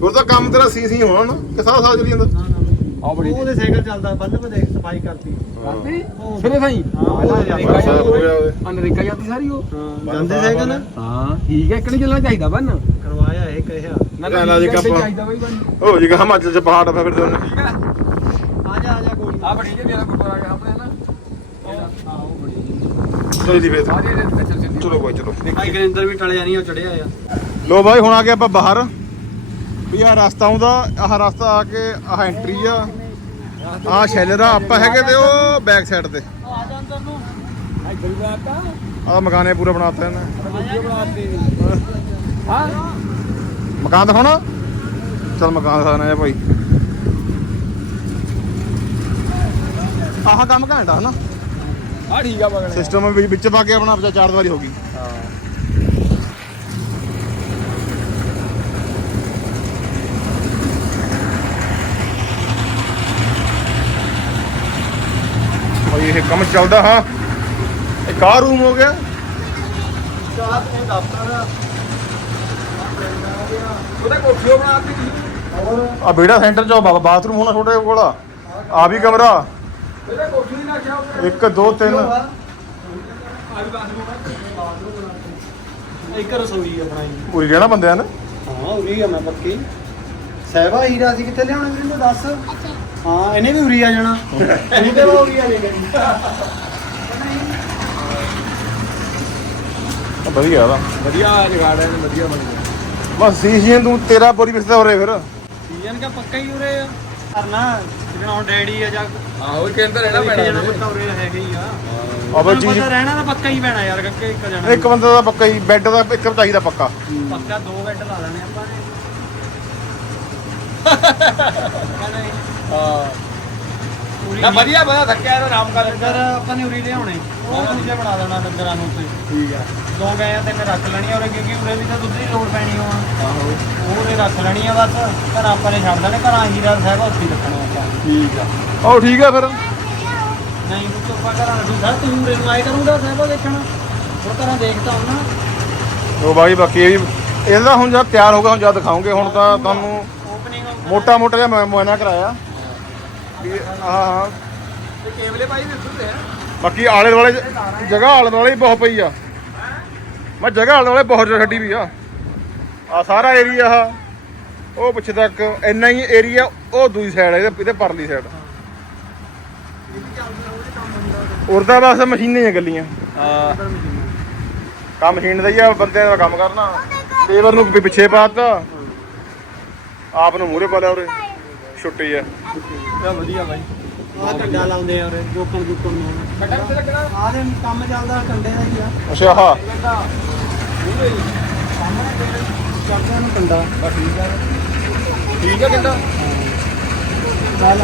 A: ਉਹ ਤਾਂ ਕੰਮ ਤੇਰਾ ਸੀ ਸੀ ਹੋਣਾ ਨਾ ਕਿ ਸਾਰਾ ਸਾਲ ਚੱਲੀ ਜਾਂਦਾ?
B: ਨਾ ਨਾ
C: ਆ ਬੜੀ
B: ਉਹਦੇ ਸਾਈਕਲ ਚੱਲਦਾ ਬੰਦ ਪੇ ਦੇਖ ਸਫ਼ਾਈ ਕਰਤੀ
C: ਕਰਦੀ? ਸਿਰੇ ਸਾਈ?
B: ਹਾਂ ਉਹ
A: ਬਸ ਹੋ ਗਿਆ ਉਹਦੇ
C: ਅਨਰੇਕਾ ਜਾਂਦੀ ਸਾਰੀ ਉਹ।
B: ਹਾਂ ਜਾਂਦੇ ਸਾਈਕਲ
C: ਹਾਂ ਠੀਕ ਹੈ ਕਿਹਨੇ ਚੱਲਣਾ ਚਾਹੀਦਾ ਬੰਨ।
B: ਕਰਵਾਇਆ ਇਹ ਕਹਿਆ
C: ਨਾ
A: ਲੈ ਲਾ ਜੀ ਕੱਪ।
C: ਚਾਹੀਦਾ ਬਈ ਬੰਨ।
A: ਉਹ ਜੀ ਹਿਮਾਚਲ ਚ ਪਹਾੜ ਆ ਫਿਰ ਤੇ
C: ਠੀਕ ਹੈ।
B: ਆ ਜਾ ਕੋਈ
C: ਆ ਬੜੀ ਜੇ ਮੇਰਾ ਗੁਰਦੁਆਰਾ ਆ ਗਿਆ ਸਾਹਮਣੇ ਨਾ
B: ਆ ਉਹ ਬੜੀ
A: ਚਲੋ ਜੀ ਫੇਰ।
C: ਸਾਰੇ ਦੇ ਚੱਲ ਚੱਲ
A: ਚਲੋ ਕੋਈ ਚਲੋ।
B: ਭਾਈ ਗਰਿੰਦਰ ਵੀ ਟਲਿਆ ਨਹੀਂ ਉਹ ਚੜਿਆ ਆ।
A: ਲੋ ਬਾਈ ਹੁਣ ਆ ਗਏ ਆਪਾਂ ਬਾਹਰ। ਵੀ ਆਹ ਰਸਤਾ ਆਉਂਦਾ ਆਹ ਰਸਤਾ ਆ ਕੇ ਆਹ ਐਂਟਰੀ ਆ। ਆਹ ਸ਼ੈਲਰ ਆ ਆਪਾਂ ਹੈਗੇ ਤੇ ਉਹ ਬੈਕ ਸਾਈਡ ਤੇ।
B: ਆ ਜਾ ਅੰਦਰ ਨੂੰ
C: ਇੱਧਰ ਵੀ ਆਤਾ
A: ਆਹ ਮਕਾਨੇ ਪੂਰਾ ਬਣਾਤਾ ਇਹਨੇ।
C: ਹਾਂ।
A: ਮਕਾਨ ਦਿਖਾਉਣਾ? ਚਲ ਮਕਾਨ ਦਿਖਾਣਾ ਹੈ ਭਾਈ ਆਹ ਕੰਮ ਘੈਂਟ ਹਨਾ?
C: ਆ ਠੀਕ ਆ ਮਗਣੇ
A: ਸਿਸਟਮ ਵਿੱਚ ਵਿੱਚ ਪਾ ਕੇ ਆਪਣਾ ਆਪਣਾ ਚਾਰ ਦੀਵਾਰੀ ਹੋ ਗਈ। ਭਾਈ ਇਹ ਕੰਮ ਚੱਲਦਾ ਹਾਂ। ਇੱਕ ਆਹ ਰੂਮ ਹੋ ਗਿਆ।
B: ਚਾਹ ਤੇ ਦਫ਼ਤਰ
C: ਉਹਦੇ ਕੋਠੀ ਬਣਾਤੀ ਤੁਸੀਂ
A: ਆ ਬੇੜਾ ਸੈਂਟਰ ਚ ਬਾਥਰੂਮ ਹੋਣਾ ਛੋਟੇ ਕੋਲ ਆ ਵੀ ਕਮਰਾ।
C: ਉਹਦੇ ਕੋਠੀ ਨਹੀਂ ਰੱਖਿਆ ਉੱਤੇ
A: 1 2 3
C: ਆਈ ਬਾਥਰੂਮ
B: ਇੱਕ ਰਸੋਈ ਆ ਬਣਾਈ।
A: ਪੂਰੀ ਰਹਿਣਾ ਬੰਦਿਆਂ ਨੇ?
B: ਹਾਂ ਉਰੀ ਆ ਮੈਂ ਪੱਕੀ। ਸਹਿਬਾ ਹੀਰਾ ਸੀ ਕਿੱਥੇ ਲਿਆਉਣੇ ਵੀਰੇ ਨੂੰ ਦੱਸ? ਹਾਂ ਇਹਨੇ ਵੀ ਉਰੀ ਆ ਜਾਣਾ। ਤੂੰ ਤੇ ਉਹ ਉਰੀ ਆ ਜਾਏਗਾ
A: ਆ ਵਧੀਆ ਦਾ
C: ਵਧੀਆ ਜਗਾੜ ਹੈ ਵਧੀਆ ਬਣ ਗਿਆ।
A: ਬਸ ਸੀਜਨ ਤੂੰ ਤੇਰਾ ਪੂਰੀ ਵਿਸਦਾ ਹੋ ਰਿਹਾ ਫਿਰ।
B: ਸੀਜ਼ਨ ਕਾ ਪੱਕਾ ਹੀ ਉਰੇ ਆ? ਕਰਨਾ। ਜਿਵੇਂ ਹੁਣ ਡੈਡੀ ਆ ਜਾਂ
C: ਆਹੋ ਕਹਿੰਦਾ ਰਹਿਣਾ
B: ਇੱਕ
C: ਪੈਣਾ
B: ਜਣਾ
C: ਇਹਨੇ।
B: ਪੱਕਾ ਉਰੇ ਹੈਗਾ ਹੀ ਆ।
A: ਆ ਬਈ
B: ਤੈਨੂੰ
A: ਚੀਜ਼
B: ਪਤਾ ਰਹਿਣਾ ਤਾਂ ਪੱਕਾ ਹੀ ਪੈਣਾ ਯਾਰ ਕੱਕੇ ਇੱਕ ਜਣਾ।
A: ਇੱਕ ਬੰਦੇ ਦਾ ਪੱਕਾ ਹੀ ਬੈੱਡ ਦਾ ਇੱਕ ਚਾਹੀਦਾ ਪੱਕਾ।
B: ਪੱਕਾ ਦੋ ਬੈੱਡ ਲਾ ਲੈਣੇ ਆਪਾਂ ਨੇ।
C: ਹਾਂ। ਨਾ ਵਧੀਆ ਬਣਾ ਥੱਕਿਆ ਇਹਦਾ ਆਰਾਮ ਕਰ
B: ਡੰਗਰ ਆਪਾਂ ਨੇ ਉਰੀ ਲਿਆਉਣੇ। ਉਹ ਦੂਜੇ ਬਣਾ ਦੇਣਾ ਡੰਗਰਾਂ ਨੂੰ ਉੱਤੇ।
C: ਠੀਕ ਆ।
B: ਦੋ ਗਏ ਆ ਤੇ ਮੈਂ ਰੱਖ ਲੈਣੀ ਕਿਉਂਕਿ ਉਰੇ ਵੀ ਤਾਂ ਦੁੱਧ ਦੀ ਲੋੜ ਪੈਣੀ ਹੋਣ
C: ਆਹੋ।
B: ਰੱਖ ਲੈਣੀ ਆ ਬਸ। ਘਰ ਆਪਾਂ ਨੇ ਛੱਡ ਦੇਣੇ ਘਰਾਂ ਹੀਰਾ ਸਾਹਿਬ ਉੱਥੇ ਹੀ ਰੱਖਣੇ
C: ਠੀਕ ਆ।
A: ਉਹ ਠੀਕ ਆ ਫਿਰ।
B: ਨਹੀਂ ਉਹ ਆਪਾਂ ਘਰਾਂ ਰੱਖੂ ਸਰ ਤੂੰ ਨੂੰ ਆਏ ਕਰੂੰਗਾ ਸਾਹਿਬ ਦੇਖਣ? ਉਹ ਘਰਾਂ ਦੇਖਦਾ ਹੁੰਨਾ
A: ਉਹ ਬਾਈ ਬਾਕੀ ਇਹ ਵੀ ਇਹਦਾ ਹੁਣ ਜਦ ਤਿਆਰ ਹੋ ਗਿਆ ਹੁਣ ਜਦ ਦਿਖਾਉਂਗੇ। ਹੁਣ ਤਾਂ ਤੁਹਾਨੂੰ
B: ਓਪਨਿੰਗ
A: ਮੋਟਾ ਮੋਟਾ ਜਿਹਾ ਮੈਂ ਮੁਆਇਨਾ ਕਰਾਇਆ। ਵੀ ਹਾਂ। ਹਾਂ
C: ਤੇ ਕੇਬਲੇ ਪਾਈ ਵੀ ਉੱਤੇ ਆ।
A: ਬਾਕੀ ਆਲੇ ਦੁਆਲੇ ਜ- ਜਗ੍ਹਾ ਆਲੇ ਦੁਆਲੇ ਹੀ ਬਹੁਤ ਪਈ ਆ। ਮੈਂ ਜਗ੍ਹਾ ਆਲੇ ਦੁਆਲੇ ਬਹੁਤ ਛੱਡੀ ਵੀ ਆ। ਆ ਸਾਰਾ ਏਰੀਆ ਆ। ਉਹ ਪਿੱਛੇ ਤੱਕ ਇੰਨਾ ਹੀ ਏਰੀਆ ਉਹ ਦੂਜੀ ਸਾਈਡ ਹੈ ਇਹਦੇ ਇਹਦੇ ਪਰਲੀ ਸਾਈਡ ਉਰਦਾ ਬਸ ਮਸ਼ੀਨਾਂ ਹੀ ਆ ਗੱਲੀਆਂ
C: ਹਾਂ।
A: ਕੰਮ ਮਸ਼ੀਨ ਦਾ ਹੀ ਆ ਬੰਦੇ ਦਾ ਕੰਮ ਕਰਨਾ। ਲੇਬਰ ਨੂੰ ਵੀ ਪਿੱਛੇ ਪਾਤਾ। ਆਪ ਨੂੰ ਮੂਹਰੇ ਪਾ ਲਿਆ ਉਰੇ। ਛੁੱਟੀ ਆ।
B: ਵਧੀਆ ਬਾਈ। ਆਹ ਕੰਡਾ ਲਾਉਂਦੇ ਆ ਉਰੇ ਗੋਕਣ ਗੋਕਣ ਨੂੰ।
C: ਕੱਟਾ ਕਿੱਥੇ ਲੱਗਣਾ?
B: ਆਹ ਦੇ ਕੰਮ ਚੱਲਦਾ ਕੰਡੇ ਦਾ ਹੀ ਆ।
A: ਅੱਛਾ ਹਾਂ
B: ਸਾਹਮਣੇ ਕਰਦੇ ਨੂੰ ਕੰਡਾ।
C: ਬਸ ਠੀਕ ਆ। ਠੀਕ ਹੈ ਕਿੰਦਾ?